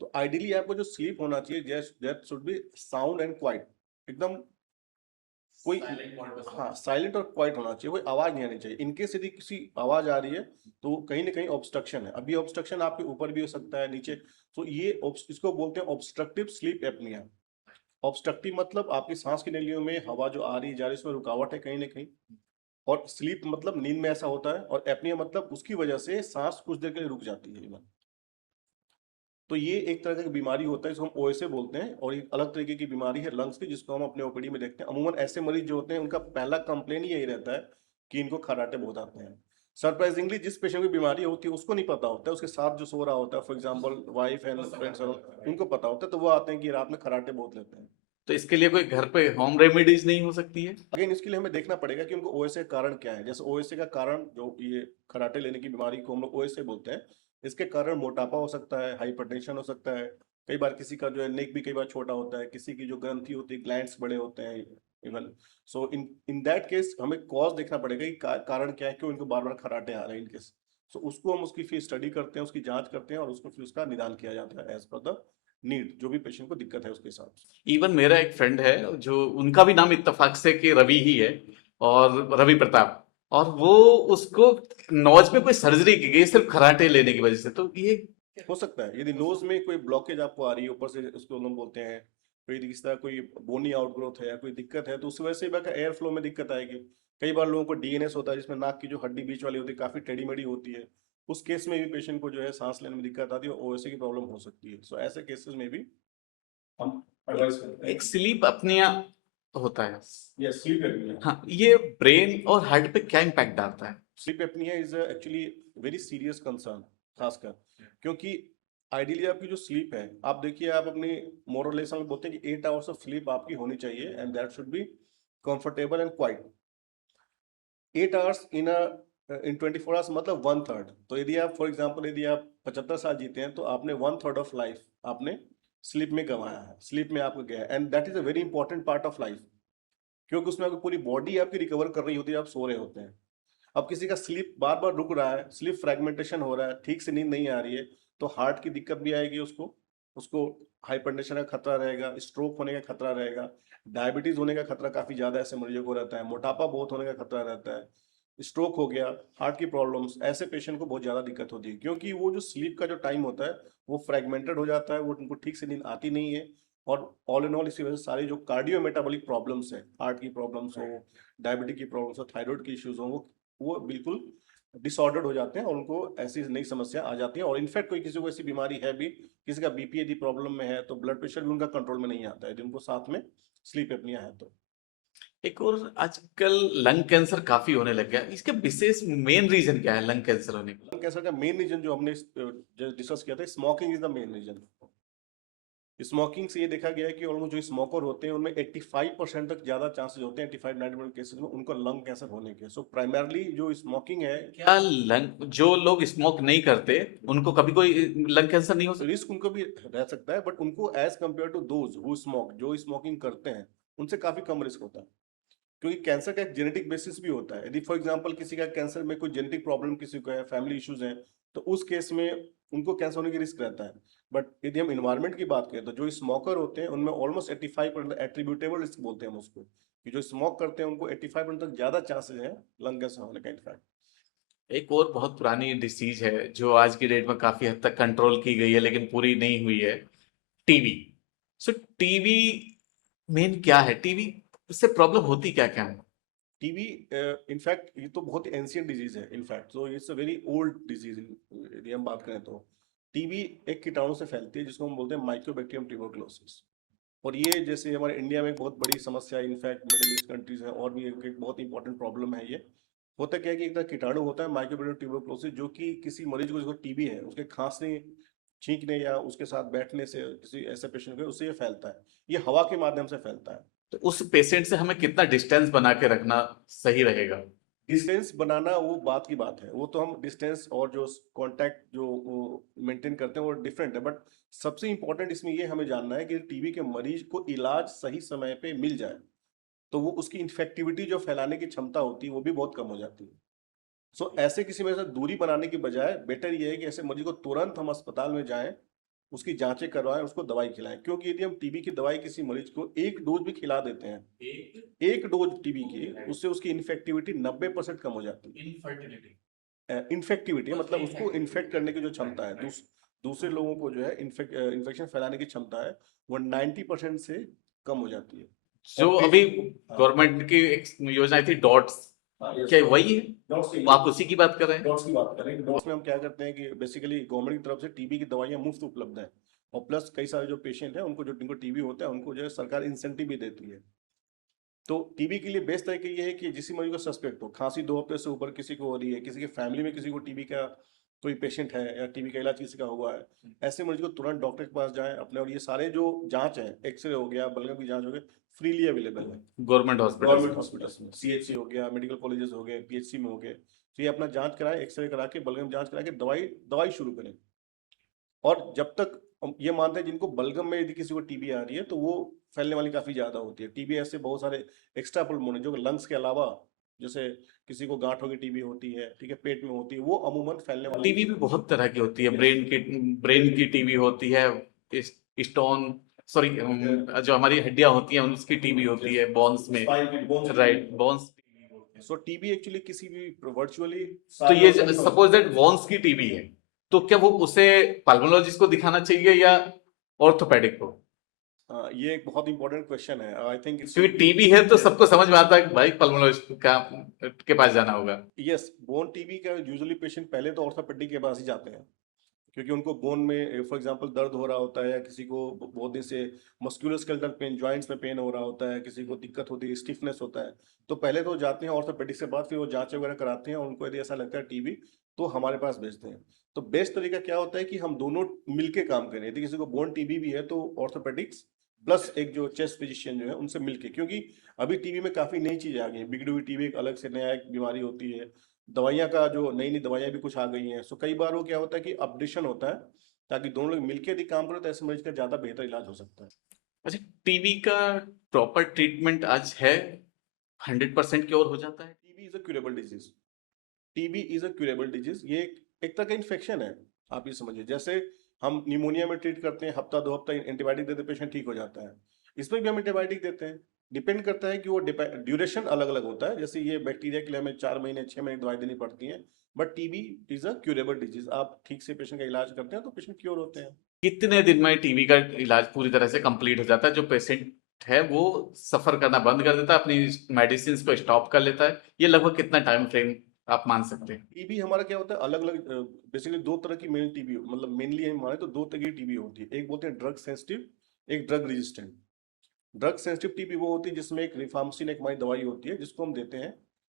तो आइडियली आपको जो स्लीप होना चाहिए, that should B sound and quite, एकदम कोई, हाँ साइलेंट और क्वाइट होना चाहिए, कोई आवाज नहीं आनी चाहिए। इनकेस यदि किसी आवाज आ रही है तो कहीं ना कहीं ऑब्स्ट्रक्शन है। अभी ऑब्स्ट्रक्शन आपके ऊपर भी हो सकता है, नीचे। तो ये इसको बोलते हैं ऑब्स्ट्रक्टिव स्लीप एपनिया। ऑब्स्ट्रक्टिव मतलब आपकी सांस की नलियों में हवा जो आ रही जा रही है उसमें रुकावट है कहीं ना कहीं, और स्लीप मतलब नींद में ऐसा होता है, और एपनिया मतलब उसकी वजह से सांस कुछ देर के लिए रुक जाती है इवन। तो ये एक तरह की बीमारी होता है, इसको हम ओएसए बोलते हैं, और एक अलग तरीके की बीमारी है लंग्स की, जिसको हम अपने ओपीडी में देखते हैं। अमूमन ऐसे मरीज जो होते हैं उनका पहला कंप्लेन यही रहता है कि इनको खर्राटे बहुत आते हैं। सरप्राइजिंगली जिस पेशेंट की बीमारी होती है उसको नहीं पता होता है, उसके साथ जो सो रहा होता है, for example wife and friends, उनको पता होता है, तो वो आते हैं कि रात में खर्राटे बहुत लेते हैं। तो इसके लिए कोई घर पे होम रेमेडीज नहीं हो सकती है? अगेन इसके लिए हमें देखना पड़ेगा कि उनको ओएसए का कारण क्या है। जैसे ओएसए का कारण, जो ये खराटे लेने की बीमारी को हम लोग ओएसए बोलते हैं, इसके कारण मोटापा हो सकता है, हाइपरटेंशन हो सकता है, कई बार किसी का जो है नेक भी कई बार छोटा होता है, किसी की जो ग्रंथि होती है, ग्लैंड्स बड़े होते हैं even. So in in that case हमें कॉज देखना पड़ेगा कि कारण क्या है, क्यों इनको बार बार खराटे आ रहे हैं इनकेस। सो उसको हम उसकी फिर स्टडी करते हैं, उसकी जांच करते हैं, और उसको फिर उसका निदान किया जाता है एज पर द नीड, जो भी पेशेंट को दिक्कत है उसके हिसाब से। इवन मेरा एक फ्रेंड है जो, उनका भी नाम इत्तेफाक से कि रवि ही है, और रवि प्रताप। और वो उसको नोज में कोई सर्जरी की गई सिर्फ खराटे लेने की वजह से, तो ये हो सकता है यदि नोज में कोई ब्लॉकेज आपको आ रही है ऊपर से, उसको हम बोलते हैं कोई इस तरह कोई बोनी आउटग्रोथ है या कोई दिक्कत है, तो उस वजह से एयर फ्लो में दिक्कत आएगी। कई बार लोगों को डीएनएस होता है जिसमें नाक की जो हड्डी बीच वाली होती है काफी टेढ़ी मेढ़ी होती है, उस केस में भी पेशेंट को जो है सांस लेने में दिक्कत आती है, ओएसए की प्रॉब्लम हो सकती है। सो ऐसे केसेस में भी हम एडवाइस करते हैं। एक स्लीप अपनिया होता है। Yes, sleep apnoea. हाँ, ये ब्रेन और हार्ट पे क्या इम्पैक्ट डालता है? Sleep apnoea is actually very serious concern, खासकर क्योंकि आइडियली आपकी जो स्लीप है, आप देखिए आप अपनी मोरलेस में बोलते हैं कि 8 आवर्स ऑफ स्लीप आपकी होनी चाहिए and that should be comfortable and quite. 8 hours in 24 hours मतलब 1/3। तो यदि आप फॉर एग्जांपल यदि आप 75 साल जीते हैं तो आपने 1/3 ऑफ लाइफ आपने स्लीप में गंवाया है, स्लीप में आपको गया है, and that is a very important part of life, क्योंकि उसमें आपकी पूरी बॉडी आपकी रिकवर कर रही होती है, आप सो रहे होते हैं। अब किसी का स्लीप बार बार रुक रहा है, स्लीप फ्रेगमेंटेशन हो रहा है, ठीक से नींद नहीं आ रही है, तो हार्ट की दिक्कत भी आएगी, उसको उसको हाइपरटेंशन का खतरा रहेगा, स्ट्रोक होने का खतरा रहेगा, डायबिटीज होने का खतरा काफी ज्यादा ऐसे मरीजों को रहता है, मोटापा बहुत होने का खतरा रहता है, स्ट्रोक हो गया, हार्ट की प्रॉब्लम्स, ऐसे पेशेंट को बहुत ज्यादा दिक्कत होती है, क्योंकि वो जो स्लीप का जो टाइम होता है वो फ्रेगमेंटेड हो जाता है, वो उनको ठीक से नींद आती नहीं है। और ऑल इन ऑल इसी वजह से सारी जो कार्डियो मेटाबॉलिक प्रॉब्लम्स है, हार्ट की प्रॉब्लम्स हो, डायबिटिक की प्रॉब्लम्स हो, थायराइड की इश्यूज हो, वो बिल्कुल डिसऑर्डर्ड हो जाते हैं और उनको ऐसी नई समस्या आ जाती है। और इनफैक्ट कोई किसी को ऐसी बीमारी है भी, किसी का बीपी यदि प्रॉब्लम में है तो ब्लड प्रेशर भी उनका कंट्रोल में नहीं आता है यदि उनको साथ में स्लीप एपनिया है तो। एक और आजकल लंग कैंसर काफी होने लग गया है। इसके विशेष मेन रीजन क्या है लंग कैंसर होने का? लंग कैंसर का मेन रीजन जो हमने डिस्कस किया था, smoking is the main reason. Smoking से ये देखा गया है कि ऑलमोस्ट जो स्मोकर होते हैं उनमें 85% तक ज्यादा चांसेस होते हैं, 85-90% केसेस में उनको लंग कैंसर होने के। सो प्राइमरली जो स्मोकिंग है, क्या लंग जो लोग स्मोक नहीं करते उनको कभी कोई लंग कैंसर नहीं हो सकता? रिस्क उनको भी रह सकता है, बट उनको as compare to those who smoke, जो स्मोकिंग करते हैं उनसे काफी कम रिस्क होता है, क्योंकि कैंसर का एक जेनेटिक बेसिस भी होता है। यदि फॉर एग्जांपल किसी का कैंसर में कोई जेनेटिक प्रॉब्लम किसी को है, फैमिली इश्यूज हैं, तो उस केस में उनको कैंसर होने की रिस्क रहता है। बट यदि हम इन्वायरमेंट की बात करें तो जो स्मोकर होते हैं उनमें ऑलमोस्ट 85% एट्रीब्यूटेबल रिस्क बोलते हैं हम उसको, कि जो स्मोक करते हैं उनको 85% तक ज्यादा चांसेस हैं लंग कैंसर होने का। इनफैक्ट एक और बहुत पुरानी डिसीज है जो आज की डेट में काफी हद तक कंट्रोल की गई है लेकिन पूरी नहीं हुई है, टीबी। सो टीबी मेन क्या है? टीबी से प्रॉब्लम होती क्या क्या है? टीबी इनफैक्ट ये तो बहुत एंशियंट डिजीज है, in fact so it's a very old disease. यदि हम बात करें तो टीबी एक कीटाणु से फैलती है जिसको हम बोलते हैं माइक्रोबैक्टीरियम ट्यूबरकुलोसिस। और ये जैसे हमारे इंडिया में एक बहुत बड़ी समस्या है, इनफैक्ट मिडिल ईस्ट कंट्रीज है और भी एक बहुत इंपॉर्टेंट प्रॉब्लम है ये। होता क्या है कि एक तरह कीटाणु होता है माइक्रोबैक्टीरियम ट्यूबरकुलोसिस, जो कि किसी मरीज को जिसको टीबी है उसके खांसने, छींकने या उसके साथ बैठने से, किसी ऐसे पेशेंट को, उससे ये फैलता है। ये हवा के माध्यम से फैलता है। तो उस पेशेंट से हमें कितना डिस्टेंस बना के रखना सही रहेगा? डिस्टेंस बनाना वो बात की बात है, वो तो हम डिस्टेंस और जो कांटेक्ट जो मेंटेन करते हैं वो डिफरेंट है, बट सबसे इंपॉर्टेंट इसमें ये हमें जानना है कि टीबी के मरीज को इलाज सही समय पे मिल जाए तो वो उसकी इन्फेक्टिविटी जो फैलाने की क्षमता होती है वो भी बहुत कम हो जाती है। सो ऐसे किसी में से दूरी बनाने की बजाय बेटर ये है कि ऐसे मरीज को तुरंत हम अस्पताल में जाएं, उसकी जांचें करवाएं, उसको दवाई खिलाएं, क्योंकि यदि हम टीबी की दवाई किसी मरीज को एक डोज भी खिला देते हैं, एक डोज टीबी की, उससे उसकी इन्फेक्टिविटी 90% कम हो जाती है। इन्फेक्टिविटी मतलब उसको इन्फेक्ट करने की जो क्षमता है, दूसरे लोगों को जो है इन्फेक्शन फैलाने की क्षमता है, वो 90% से कम हो जाती है। जो और अभी हाँ, गवर्नमेंट की एक योजना आई थी डॉट्स, yes, क्या वही है? डॉट्स की आप उसी की बात कर रहे हैं? डॉट्स की बात करें, डॉट्स में हम क्या करते हैं कि बेसिकली गवर्नमेंट की तरफ से टीबी की दवाइयाँ मुफ्त उपलब्ध हैं, और प्लस कई सारे जो पेशेंट हैं उनको, जो जिनको टीबी होता है, उनको जो है सरकार इंसेंटिव भी देती है। तो टीबी के लिए बेस्ट तरीका ये है कि जिस मरीज को सस्पेक्ट हो, खांसी 2 हफ्ते से ऊपर किसी को हो रही है, किसी के फैमिली में किसी को टीबी का कोई पेशेंट है या टीबी का इलाज किसी का हुआ है, ऐसे मरीज को तुरंत डॉक्टर के पास जाएं अपने। और ये सारे जो जांच है, एक्सरे हो गया, बलगम की जांच हो गई, फ्रीली अवेलेबल है गवर्नमेंट हॉस्पिटल? गवर्नमेंट हॉस्पिटल्स में, सीएचसी हो गया, मेडिकल कॉलेजेस हो गए, पीएचसी में हो गए। तो ये अपना जांच कराएं, एक्सरे करा के, बलगम जांच करा के दवाई दवाई शुरू करें। और जब तक हम ये मानते हैं जिनको बलगम में यदि किसी को टीबी आ रही है तो वो फैलने वाली काफी ज्यादा होती है। टीबी ऐसे बहुत सारे एक्स्ट्रा पल्मोनरी जो लंग्स के अलावा, जैसे किसी को गांठों की टीबी होती है, ठीक है, पेट में होती है, वो अमूमन फैलने वाली। टीबी भी बहुत तरह की होती है। Yes. ब्रेन की टीबी होती है, स्टोन, सॉरी, जो हमारी हड्डियां होती हैं उसकी टीबी होती है, बोन्स में, राइट, बोन्स। सो टीबी एक्चुअली किसी भी वर्चुअली तो ये सपोज दैट वॉन्स की टीबी है, तो क्या वो उसे पल्मोनोलॉजिस्ट को दिखाना चाहिए या ऑर्थोपेडिक को? ये एक बहुत इंपॉर्टेंट क्वेश्चन है। आई थिंक क्योंकि टीबी है तो सबको समझ में आता है कि भाई पल्मोनोलॉजिस्ट का के पास जाना होगा। यस, बोन टीबी का यूजुअली पेशेंट पहले तो ऑर्थोपेडिक के पास ही जाते हैं, क्योंकि उनको बोन में फॉर एग्जांपल दर्द हो रहा होता है, या किसी को बहुत दिन से मस्कुलोस्केलेटल पेन, जॉइंट्स में पेन हो रहा होता है, किसी को दिक्कत होती है, स्टिफनेस होता है, तो पहले तो जाते हैं ऑर्थोपेडिक से, बाद फिर वो जांच वगैरह कराते हैं, और उनको यदि ऐसा लगता है टीबी तो हमारे पास भेजते हैं। तो बेस्ट तरीका क्या होता है कि हम दोनों मिलके काम करें। यदि किसी को बोन टीबी भी है तो ऑर्थोपेडिक्स प्लस एक जो चेस्ट फिजिशियन जो है उनसे मिलके, क्योंकि अभी टीबी में काफी नई चीजें आ गई हैं। बिगड़ी हुई टीबी एक अलग से नया एक बीमारी होती है, दवाइयाँ का जो नई नई दवाइयाँ भी कुछ आ गई हैं। सो कई बार वो क्या होता है कि अपडेशन होता है, ताकि दोनों लोग मिलकर यदि काम करें तो ऐसे मरीज का ज्यादा बेहतर इलाज हो सकता है। अच्छा, टीबी का प्रॉपर ट्रीटमेंट आज है? 100% क्योर हो जाता है? TB is a curable disease. TB is a curable disease. ये एक तरह का इन्फेक्शन है, आप ये समझिए। जैसे हम निमोनिया में ट्रीट करते हैं, हफ्ता 2 हफ्ता एंटीबायोटिक देते, पेशेंट ठीक हो जाता है। इसमें भी हम एंटीबायोटिक देते हैं। डिपेंड करता है कि वो ड्यूरेशन अलग अलग होता है। जैसे ये बैक्टीरिया के लिए हमें 4 महीने 6 महीने दवाई देनी पड़ती है, but TB is a curable disease. आप ठीक से पेशेंट का इलाज करते हैं तो पेशेंट क्योर होते हैं। कितने दिन में टीबी का इलाज पूरी तरह से कंप्लीट हो जाता है? जो पेशेंट है वो सफर करना बंद कर देता है, अपनी मेडिसिन को स्टॉप कर लेता है, ये लगभग कितना टाइम फ्रेम आप मान सकते हैं? टीबी हमारा क्या होता है, अलग अलग बेसिकली 2 तरह की मेन टीबी, मतलब मेनली हम माने तो 2 तरह की टीबी होती है। एक बोलते हैं ड्रग सेंसिटिव, एक drug resistant. Drug sensitive TB वो होती है जिसमें एक रिफार्मसिन एक हमारी दवाई होती है जिसको हम देते हैं,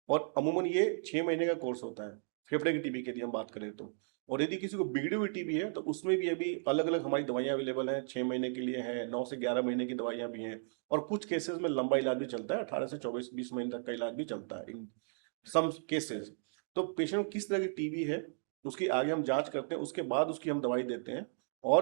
और अमूमन ये 6 महीने का कोर्स होता है। फेफड़े की टीबी के यदि हम बात करें तो। और यदि किसी को बिगड़ी हुई टीबी है तो उसमें भी अभी अलग अलग हमारी दवाइयाँ अवेलेबल हैं। 6 महीने के लिए हैं, 9 से 11 महीने की दवाइयाँ भी हैं, और कुछ केसेस में लंबा इलाज भी चलता है, 18 से 24 20 महीने तक का इलाज भी चलता है इन सम केसेस। तो पेशेंट को किस तरह की टीबी है उसकी आगे हम जांच करते हैं, उसके बाद उसकी हम दवाई देते हैं। और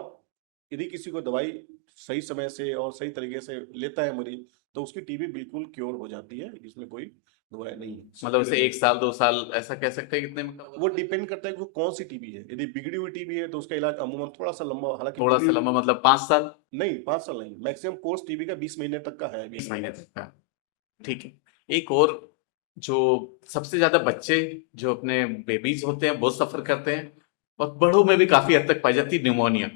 यदि किसी को दवाई सही समय से और सही तरीके से लेता है मरीज, तो उसकी टीबी बिल्कुल क्योर हो जाती है, इसमें कोई दवाई नहीं है। मतलब उसे 1 साल 2 साल ऐसा कह सकते हैं कितने में cover वो होता है? डिपेंड करता है कि वो कौन सी टीबी है। यदि बिगड़ी हुई टीबी है तो उसका इलाज अमूमन थोड़ा सा लंबा, हालांकि थोड़ा बिगड़ी सा हुई लंबा मतलब 5 साल? नहीं, 5 साल नहीं, मैक्सिमम कोर्स टीबी का 20 महीने तक का है अभी। 20 महीने तक का? ठीक है। एक और, जो सबसे ज्यादा बच्चे जो अपने बेबीज होते हैं वो सफर करते हैं, और बड़ों में भी काफी हद तक पाई जाती है निमोनिया।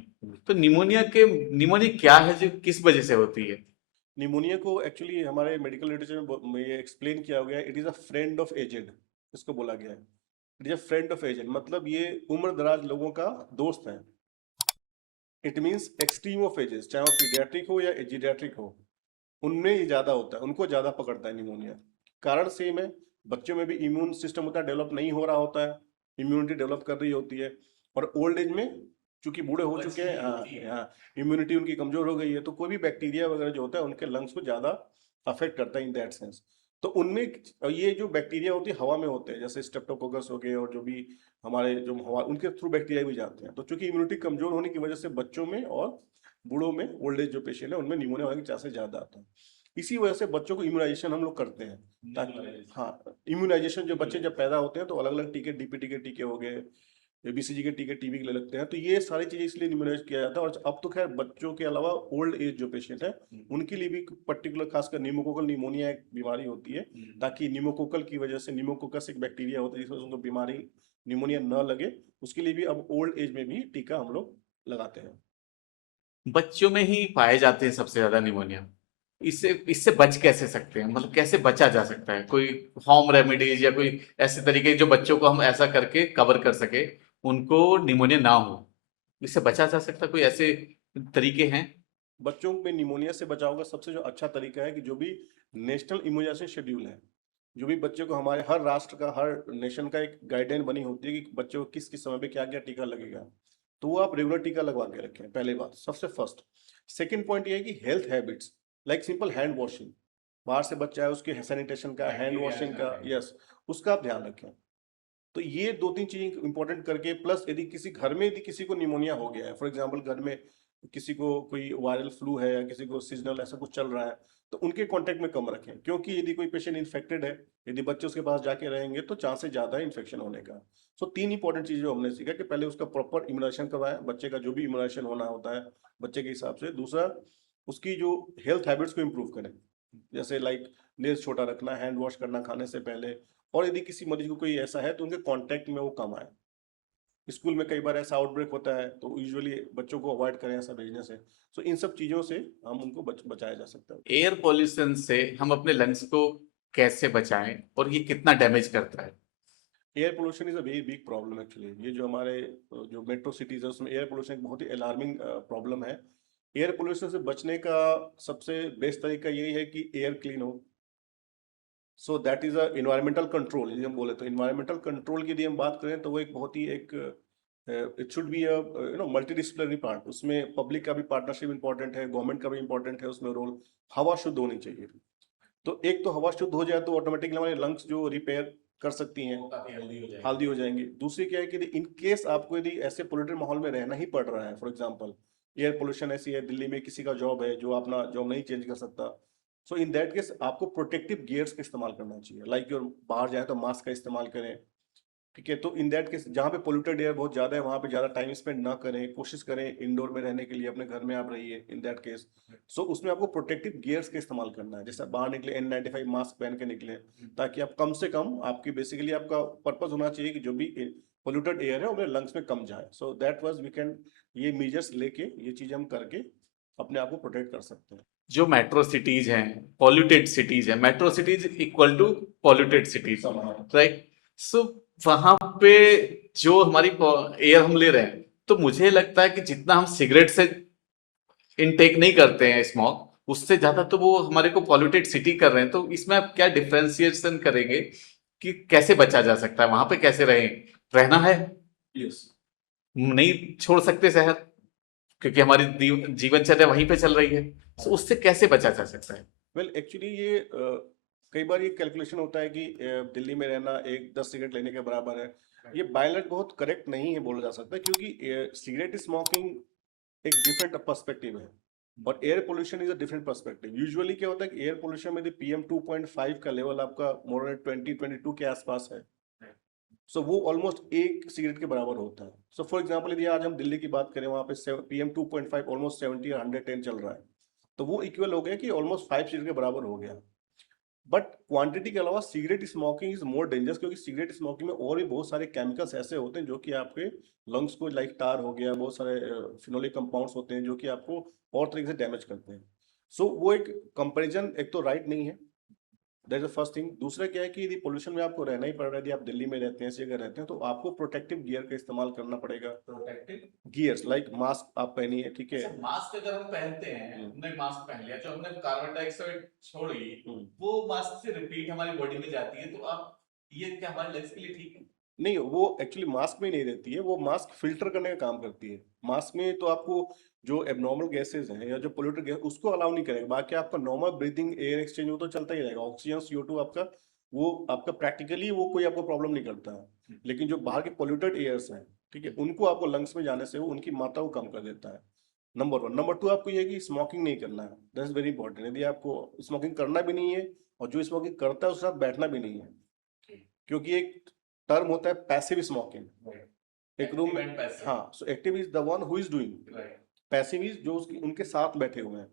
तो निमोनिया क्या है, जो किस वजह से होती है? निमोनिया को एक्चुअली हमारे मेडिकल लिटरेचर में ये एक्सप्लेन किया गया है, it is a friend of aged, इसको बोला गया है। It is a friend of aged, मतलब ये उम्र दराज लोगों का दोस्त है। It means extreme of ages, चाहे वो पीडियाट्रिक हो या एजिडियाट्रिक हो, उनमें ये ज्यादा होता है, उनको ज्यादा पकड़ता है निमोनिया। कारण सेम है, बच्चों में भी इम्यून सिस्टम होता है, डेवलप नहीं हो रहा होता है, इम्यूनिटी डेवलप कर रही होती है। और ओल्ड एज में चूंकि बूढ़े हो चुके हैं, हाँ, इम्यूनिटी उनकी कमजोर हो गई है, तो कोई भी बैक्टीरिया वगैरह जो होता है उनके लंग्स को ज्यादा अफेक्ट करता है इन दैट सेंस। तो उनमें ये जो बैक्टीरिया होती है हवा में होते हैं, जैसे स्टेप्टोकोकस हो गए, और जो भी हमारे जो हवा, उनके थ्रू बैक्टीरिया भी जाते हैं। तो चूंकि इम्यूनिटी कमजोर होने की वजह से बच्चों में और बूढ़ों में, ओल्ड एज जो पेशेंट है उनमें निमोनिया होने के चांसेस ज्यादा आता है। इसी वजह से बच्चों को इम्यूनाइजेशन हम लोग करते हैं, ताकि हाँ, इम्यूनाइजेशन जो बच्चे जब पैदा होते हैं तो अलग अलग टीके, डीपीटी के टीके हो गए, बीसीजी के टीके टीबी के लिए लगते हैं, तो ये सारी चीजें इसलिए इम्यूनाइज किया जाता है। और अब तो खैर बच्चों के अलावा ओल्ड एज जो पेशेंट है उनके लिए भी पर्टिकुलर, खासकर निमोकोकल निमोनिया एक बीमारी होती है, ताकि निमोकोकल की वजह से, निमोकोकस एक बैक्टीरिया होता है जिसमें उनको बीमारी निमोनिया न लगे, उसके लिए भी अब ओल्ड एज में भी टीका हम लोग लगाते हैं। बच्चों में ही पाए जाते हैं सबसे ज्यादा निमोनिया। इससे इससे बच कैसे सकते हैं, मतलब कैसे बचा जा सकता है? कोई होम रेमेडीज या कोई ऐसे तरीके जो बच्चों को हम ऐसा करके कवर कर सके, उनको निमोनिया ना हो, इससे बचा जा सकता है? कोई ऐसे तरीके हैं? बच्चों में निमोनिया से बचाव का सबसे जो अच्छा तरीका है कि जो भी नेशनल इम्यूनाइजेशन शेड्यूल है, जो भी बच्चे को, हमारे हर राष्ट्र का, हर नेशन का एक गाइडलाइन बनी होती है कि बच्चों को किस किस समय पे क्या क्या टीका लगेगा, तो वो आप रेगुलर टीका लगवा के रखें, पहले बात, सबसे फर्स्ट। सेकेंड पॉइंट ये है कि health habits, like simple hand washing, बाहर से बच्चा है उसके सैनिटेशन का, हैंड वॉशिंग का, यस, उसका आप ध्यान रखें। तो ये 2 3 चीजें इंपॉर्टेंट करके, प्लस यदि किसी घर में, यदि किसी को निमोनिया हो गया है, फॉर एग्जांपल घर में किसी को कोई वायरल फ्लू है या किसी को सीजनल ऐसा कुछ चल रहा है, तो उनके कांटेक्ट में कम रखें, क्योंकि यदि कोई पेशेंट इन्फेक्टेड है, यदि बच्चे उसके पास जाके रहेंगे तो चांसेस ज्यादा है इन्फेक्शन होने का। सो 3 इंपॉर्टेंट चीजें हमने सीखा कि पहले उसका प्रॉपर इम्यूनाइजेशन करवाएं, बच्चे का जो भी इम्यूनाइजेशन होना होता है बच्चे के हिसाब से। दूसरा, उसकी जो हेल्थ हैबिट्स को इम्प्रूव करें, जैसे लाइक नेल्स छोटा रखना, हैंड वॉश करना खाने से पहले, और यदि किसी मरीज को कोई ऐसा है तो उनके कांटेक्ट में वो कम आए। स्कूल में कई बार ऐसा आउटब्रेक होता है तो यूजुअली बच्चों को अवॉइड करें ऐसा भेजने से। सो इन सब चीज़ों से हम उनको बचाया जा सकता है। एयर पॉल्यूशन से हम अपने लंग्स को कैसे बचाएं और ये कितना डैमेज करता है? Air pollution is a very big problem actually. ये जो हमारे जो मेट्रो सिटीज है उसमें एयर पोल्यूशन एक बहुत ही अलार्मिंग प्रॉब्लम है। एयर पोल्यूशन से बचने का सबसे बेस्ट तरीका यही है कि एयर क्लीन हो। सो that is a environmental control. यदि हम बोले तो इन्वायरमेंटल कंट्रोल की यदि हम बात करें तो वो एक बहुत ही एक it should be a multi disciplinary part. उसमें पब्लिक का भी पार्टनरशिप इंपॉर्टेंट है, गवर्नमेंट का भी इंपॉर्टेंट है उसमें रोल। हवा शुद्ध होनी चाहिए। तो एक तो हवा शुद्ध हो जाए तो ऑटोमेटिकली हमारे लंग्स जो रिपेयर कर सकती हैं, वो काफी हेल्दी हो जाएंगे। हेल्दी हो जाएंगे। दूसरी क्या है कि इन केस आपको यदि ऐसे पोल्यूटेड माहौल में रहना ही पड़ रहा है, फॉर एग्जांपल एयर पोल्यूशन ऐसी है, दिल्ली में किसी का जॉब है जो अपना जॉब नहीं चेंज कर सकता, सो इन दैट केस आपको प्रोटेक्टिव गियर्स का इस्तेमाल करना चाहिए। लाइक योर बाहर जाए तो मास्क का इस्तेमाल करें, ठीक है। तो इन दैट केस जहाँ पे पोल्यूटेड एयर बहुत ज़्यादा है वहाँ पे ज़्यादा टाइम स्पेंड ना करें, कोशिश करें इंडोर में रहने के लिए, अपने घर में आप रहिए इन दैट केस। सो उसमें आपको प्रोटेक्टिव गियर्स का इस्तेमाल करना है। जैसे बाहर निकले N95 मास्क पहन के निकले, ताकि आप कम से कम, आपकी बेसिकली आपका पर्पज होना चाहिए कि जो भी पोल्यूटेड एयर है वो मेरे लंग्स में कम जाए। So that was we can, ये मेजर्स लेके ये चीज़ हम करके अपने आप को प्रोटेक्ट कर सकते हैं। जो मेट्रो सिटीज हैं, पॉल्यूटेड सिटीज हैं, metro cities equal to polluted cities, right? So वहां पे जो हमारी एयर हम ले रहे हैं, तो मुझे लगता है कि जितना हम सिगरेट से इनटेक नहीं करते हैं स्मोक, उससे ज्यादा तो वो हमारे को पॉल्यूटेड सिटी कर रहे हैं। तो इसमें आप क्या डिफरेंशिएशन करेंगे कि कैसे बचा जा सकता है, वहां पे कैसे रहें? रहना है, यस। नहीं छोड़ सकते शहर, क्योंकि हमारी जीवनचर्या वहीं पे चल रही है। तो उससे कैसे बचा जा सकता है? वेल एक्चुअली ये कई बार ये कैलकुलेशन होता है कि दिल्ली में रहना एक 10 सिगरेट लेने के बराबर है। ये बायलट बहुत करेक्ट नहीं है बोला जा सकता, क्योंकि सिगरेट स्मोकिंग एक डिफरेंट पर्सपेक्टिव है और air pollution is a different perspective. Usually क्या होता है कि एयर पोल्यूशन में यदि PM2.5 का लेवल आपका मोर देन 20-22 के आसपास है, सो वो ऑलमोस्ट एक सिगरेट के बराबर होता है। सो फॉर एग्जांपल यदि आज हम दिल्ली की बात करें, वहाँ पे PM2.5 ऑलमोस्ट 70 या 110 चल रहा है, तो वो इक्वल हो गया कि ऑलमोस्ट 5 सिगरेट के बराबर हो गया। बट क्वांटिटी के अलावा cigarette smoking is more dangerous, क्योंकि सिगरेट स्मोकिंग में और भी बहुत सारे केमिकल्स ऐसे होते हैं जो कि आपके लंग्स को, लाइक टार हो गया, बहुत सारे फिनोलिक कंपाउंड्स होते हैं जो कि आपको और तरीके से डैमेज करते हैं। सो वो एक कंपैरिजन एक तो राइट नहीं है, that is the first thing. दूसरा क्या है कि यदि पोल्यूशन में आपको रहना ही पड़ रहा है, यदि आप दिल्ली में रहते हैं, ऐसी जगह रहते हैं, तो आपको प्रोटेक्टिव गियर का इस्तेमाल करना पड़ेगा। प्रोटेक्टिव गियर्स लाइक मास्क आप पहनिए, ठीक है। अच्छा, मास्क अगर हम पहनते हैं, हमने मास्क पहन लिया, जो हमने कार्बन डाइऑक्साइड छोड़ी, वो मास्क से रिपीट हमारी बॉडी में जाती है, तो आप ये क्या हमारे लंग्स के लिए ठीक है? नहीं, वो एक्चुअली मास्क में नहीं रहती है, वो मास्क फिल्टर करने का काम करती है। मास्क में तो आपको जो एबनॉर्मल गैसेज हैं या जो पोल्यूटेड गैस, उसको अलाउ नहीं करेगा। बाकी आपका नॉर्मल ब्रीथिंग एयर एक्सचेंज वो तो चलता ही रहेगा, ऑक्सीजन CO2 आपका, वो आपका प्रैक्टिकली वो कोई आपको प्रॉब्लम नहीं करता है। लेकिन जो बाहर के पोल्यूटेड एयर्स हैं, ठीक है, उनको आपको लंग्स में जाने से वो उनकी मात्रा को कम कर देता है। नंबर 1। नंबर 2, आपको ये है कि स्मोकिंग नहीं करना है, दैट इज वेरी इंपॉर्टेंट। यदि आपको स्मोकिंग करना भी नहीं है और जो स्मोकिंग करता है उसके साथ बैठना भी नहीं है, क्योंकि एक टर्म होता है पैसिव स्मोकिंग। एक रूम में, हाँ, so active is the one who is doing, passive is जो उसकी उनके साथ बैठे हुए हैं।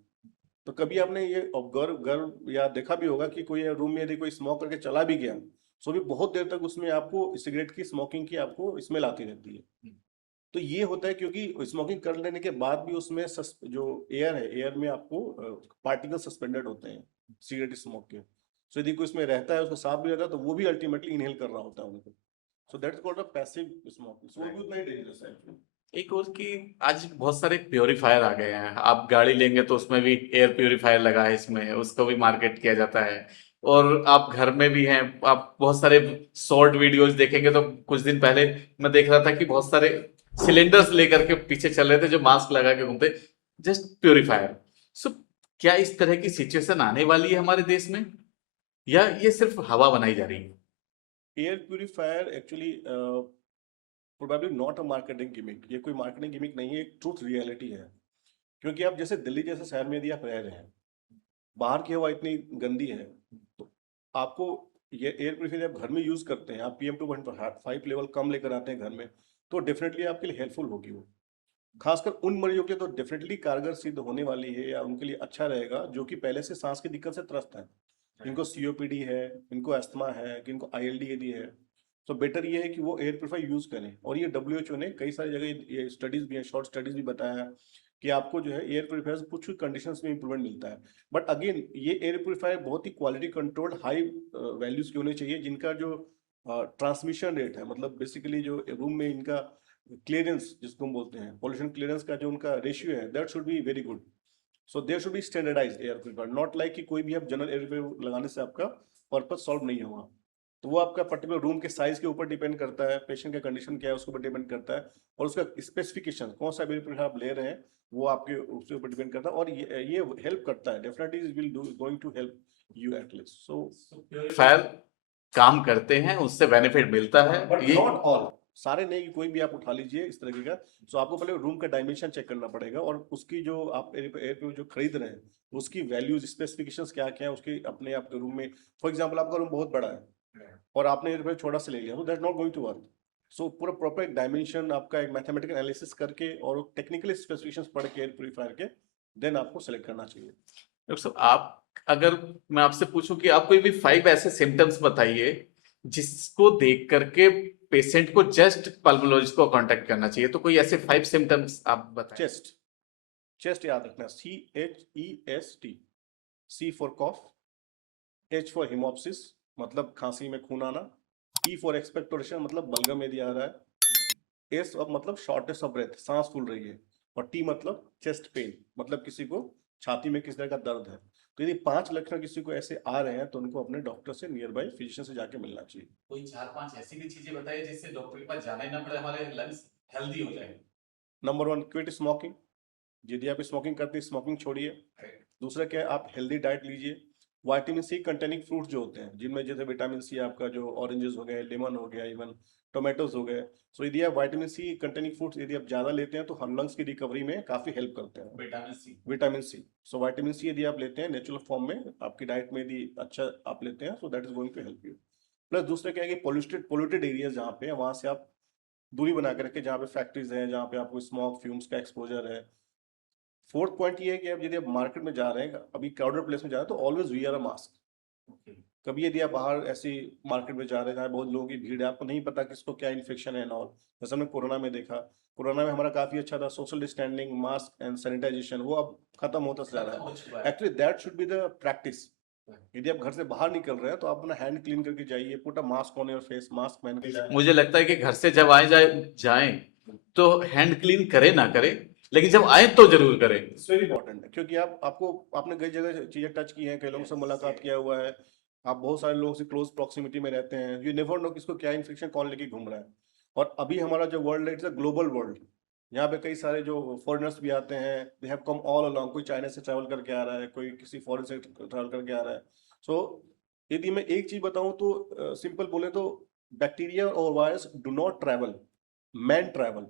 तो कभी आपने ये ऑब्जर्व गर्व या देखा भी होगा कि कोई रूम में यदि कोई स्मोक करके चला भी गया, सो भी बहुत देर तक उसमें आपको सिगरेट की, स्मोकिंग की आपको स्मेल आती रहती है। तो ये होता है क्योंकि स्मोकिंग कर लेने के बाद भी उसमें जो एयर है, एयर में आपको पार्टिकल सस्पेंडेड होते हैं सिगरेट स्मोक के। सो यदि कोई इसमें रहता है, उसके साथ भी रहता है, तो वो भी अल्टीमेटली इनहेल कर रहा होता है उनको। So that's called a passive smoking. So वो भी उतना ही डेंजरस है। एक और कि आज बहुत सारे प्योरीफायर आ गए हैं, आप गाड़ी लेंगे तो उसमें भी एयर प्योरीफायर लगा है, इसमें उसको भी मार्केट किया जाता है। और आप घर में भी हैं, आप बहुत सारे शॉर्ट वीडियोस देखेंगे तो कुछ दिन पहले मैं देख रहा था कि बहुत सारे सिलेंडर्स लेकर के पीछे चल रहे थे जो मास्क लगा के घूमते, जस्ट प्योरीफायर। सो क्या इस तरह की सिचुएशन आने वाली है हमारे देश में, या ये सिर्फ हवा बनाई जा रही है? Air purifier actually probably not a marketing gimmick. ये कोई मार्केटिंग गिमिक नहीं है, एक ट्रूथ रियलिटी है। क्योंकि आप जैसे दिल्ली जैसे शहर में यदि आप रह रहे हैं, बाहर की हवा इतनी गंदी है, तो आपको ये एयर प्यूरिफायर आप घर में यूज करते हैं, आप PM2.5 लेवल कम लेकर आते हैं घर में, तो डेफिनेटली आपके लिए हेल्पफुल होगी वो। खासकर उन मरीजों के लिए तो डेफिनेटली कारगर सिद्ध होने वाली है, या उनके लिए अच्छा रहेगा जो कि पहले से सांस की दिक्कत से त्रस्त है। जिनको सीओपीडी है, इनको अस्थमा है, जिनको आईएलडी यदि है, तो बेटर ये है कि वो एयर प्योरीफायर यूज करें। और ये डब्ल्यूएचओ ने कई सारी जगह ये स्टडीज भी है, शॉर्ट स्टडीज भी बताया है कि आपको जो है एयर प्योरीफायर से कुछ कंडीशंस में इंप्रूवमेंट मिलता है। बट अगेन ये एयर प्योरीफायर बहुत ही क्वालिटी कंट्रोल्ड हाई वैल्यूज के होने चाहिए, जिनका जो ट्रांसमिशन रेट है, मतलब बेसिकली जो रूम में इनका क्लियरेंस जिसको हम बोलते हैं, पॉल्यूशन क्लियरेंस का जो उनका रेशियो है, that should be very good. So there should be standardised air purifier, not like कि कोई भी आप जनरल एयर प्योरीफायर लगाने से आपका पर्पस सॉल्व नहीं होगा। तो वो आपका पर्टिकुलर रूम के साइज के ऊपर डिपेंड करता है, पेशेंट का कंडीशन क्या है उसके ऊपर डिपेंड करता है, और उसका स्पेसिफिकेशन कौन सा एयर प्योरीफायर आप ले रहे हैं वो आपके उसके ऊपर डिपेंड करता है। और ये हेल्प करता है, definitely will do going to help you at least. So purifier काम करते हैं, उससे बेनिफिट मिलता है, बट ये नॉट ऑल, सारे नहीं कि कोई भी आप उठा लीजिए इस तरीके का। सो आपको पहले रूम का डायमेंशन चेक करना पड़ेगा, और उसकी जो आप एयर जो खरीद रहे हैं उसकी वैल्यूज स्पेसिफिकेशंस क्या क्या है उसके अपने आपके रूम में। फॉर एग्जांपल आपका रूम बहुत बड़ा है और आपने एयर छोटा सा ले लिया, तो that not going to work. So पूरा प्रॉपर एक डायमेंशन आपका एक मैथमेटिकल एनालिसिस करके और टेक्निकल स्पेसिफिकेशंस पढ़ के एयर प्योरीफायर के देन आपको सेलेक्ट करना चाहिए। डॉक्टर साहब, आप अगर मैं आपसे पूछूं कि आप कोई भी 5 ऐसे सिम्टम्स बताइए जिसको देख करके पेशेंट को जस्ट पल्मोलॉजिस्ट को कांटेक्ट करना चाहिए, तो कोई ऐसे 5 सिम्टम्स आप बताएं। चेस्ट, चेस्ट याद रखना, CHEST, C for cough, H for haemoptysis मतलब खांसी में खून आना, E फॉर एक्सपेक्टोरेशन मतलब बलगम यदि आ रहा है, S मतलब शॉर्टनेस ऑफ ब्रेथ, सांस फूल रही है, और T मतलब चेस्ट पेन मतलब किसी को छाती में किस तरह का दर्द है। तो यदि 5 लक्षण किसी को ऐसे आ रहे हैं तो उनको अपने डॉक्टर से, नियर बाई फिजिशियन से जाके मिलना चाहिए। कोई 4-5 ऐसी भी चीजें बताइए जिससे डॉक्टर के पास जाना ही ना पड़े, हमारे लंग्स हेल्दी हो जाए। नंबर 1 क्विट स्मोकिंग, यदि आप स्मोकिंग करते हैं स्मोकिंग छोड़िए। दूसरा क्या है, आप हेल्दी डाइट लीजिए। विटामिन सी कंटेनिंग फ्रूट्स जो होते हैं जिनमें जैसे विटामिन सी आपका जो ऑरेंजेस हो गए, लेमन हो गया, इवन टोमेटोज हो गए। सो यदि आप विटामिन सी कंटेनिंग फ्रूट्स यदि आप ज़्यादा लेते हैं तो हम लंग्स की रिकवरी में काफ़ी हेल्प करते हैं। Vitamin C, so vitamin C यदि आप लेते हैं नेचुरल फॉर्म में आपकी डाइट में यदि अच्छा आप लेते हैं, so that is going to help you. Plus दूसरा क्या है कि पोल्यूटेड एरियाज जहाँ पे वहाँ से आप दूरी बना के रखें, जहाँ पे फैक्ट्रीज हैं, जहाँ पे आपको स्मोक फ्यूम्स का एक्सपोजर है। फोर्थ पॉइंट ये है कि अब यदि आप मार्केट में जा रहे हैं, अभी क्राउडेड प्लेस में जा रहे हैं, तो ऑलवेज वियर अ मास्क। कभी यदि आप बाहर ऐसी मार्केट में जा रहे हैं जहाँ बहुत लोगों की भीड़ है, आपको नहीं पता किसको क्या इन्फेक्शन है और जैसे हमने कोरोना में देखा, कोरोना में हमारा काफी अच्छा था social distancing, mask and sanitisation, वो अब खत्म होता जा रहा है। Actually that should be the practice. यदि आप घर से बाहर निकल रहे हैं तो आप अपना हैंड क्लीन करके जाइए, put a mask on your face, mask पहन के जाए। मुझे लगता है कि घर से जब जाएं तो हैंड क्लीन करे ना करे, लेकिन जब आए तो जरूर करें। इट्स वेरी इंपॉर्टेंट, क्योंकि आपने कई जगह चीजें टच की हैं, कई लोगों से मुलाकात किया हुआ है, आप बहुत सारे लोगों से क्लोज प्रॉक्सिमिटी में रहते हैं, यू नेवर नो किसको क्या इन्फेक्शन कौन लेके घूम रहा है। और अभी हमारा जो वर्ल्ड है इट्स अ ग्लोबल वर्ल्ड, यहाँ पे कई सारे जो फॉरेनर्स भी आते हैं, they have come all along, कोई चाइना से ट्रैवल करके आ रहा है, कोई किसी फॉरेन से ट्रैवल करके आ रहा है। सो यदि मैं एक चीज बताऊं तो सिंपल बोले तो बैक्टीरिया और virus do not travel, man travel.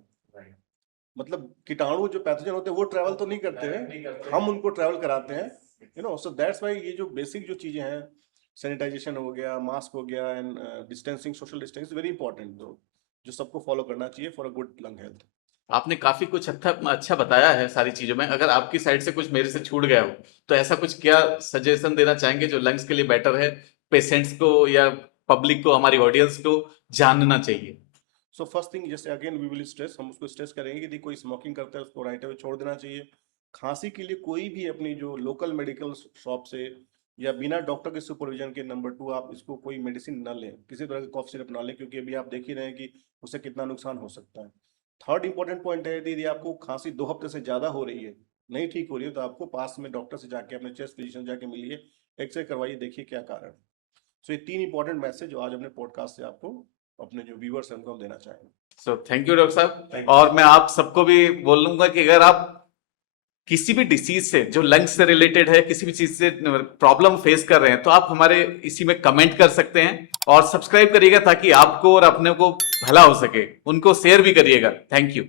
मतलब कीटाणु जो पैथोजन होते हैं वो ट्रैवल तो नहीं करते हैं, हम उनको ट्रैवल कराते हैं, you know. So that's why ये जो बेसिक जो चीजें हैं, सैनिटाइजेशन हो गया, मास्क हो गया, and distancing, social distance, very important, जो सबको फॉलो करना चाहिए for a good lung health. आपने काफी कुछ अच्छा बताया है सारी चीजों में। अगर आपकी साइड से कुछ मेरे से छूट गया हो तो ऐसा कुछ क्या सजेशन देना चाहेंगे जो लंग्स के लिए बेटर है, पेशेंट्स को या पब्लिक को, हमारी ऑडियंस को जानना चाहिए? सो फर्स्ट थिंग, जैसे अगेन वी विल स्ट्रेस, हम उसको स्ट्रेस करेंगे कि यदि कोई स्मोकिंग करता है उसको राइट अवे छोड़ देना चाहिए। खांसी के लिए कोई भी अपनी जो लोकल मेडिकल शॉप से या बिना डॉक्टर के सुपरविजन के, नंबर 2 आप इसको कोई मेडिसिन न लें, किसी तरह का कॉफ सिरप ना लें, क्योंकि अभी आप देख ही रहे हैं कि उससे कितना नुकसान हो सकता है। थर्ड इंपॉर्टेंट पॉइंट है, यदि आपको खांसी 2 हफ्ते से ज़्यादा हो रही है, नहीं ठीक हो रही है, तो आपको पास में डॉक्टर से जाके, अपने चेस्ट फिजिशियन जाके मिलिए, एक्सरे करवाइए, देखिए क्या कारण। सो ये 3 इंपॉर्टेंट मैसेज जो आज अपने पॉडकास्ट से आपको, अपने जो व्यूअर्स हैं उनको हम देना चाहेंगे। सो थैंक यू डॉक्टर साहब। और मैं आप सबको भी बोलूंगा कि अगर आप किसी भी डिसीज से, जो लंग्स से रिलेटेड है, किसी भी चीज से प्रॉब्लम फेस कर रहे हैं, तो आप हमारे इसी में कमेंट कर सकते हैं और सब्सक्राइब करिएगा ताकि आपको और अपने को भला हो सके। उनको शेयर भी करिएगा। Thank you.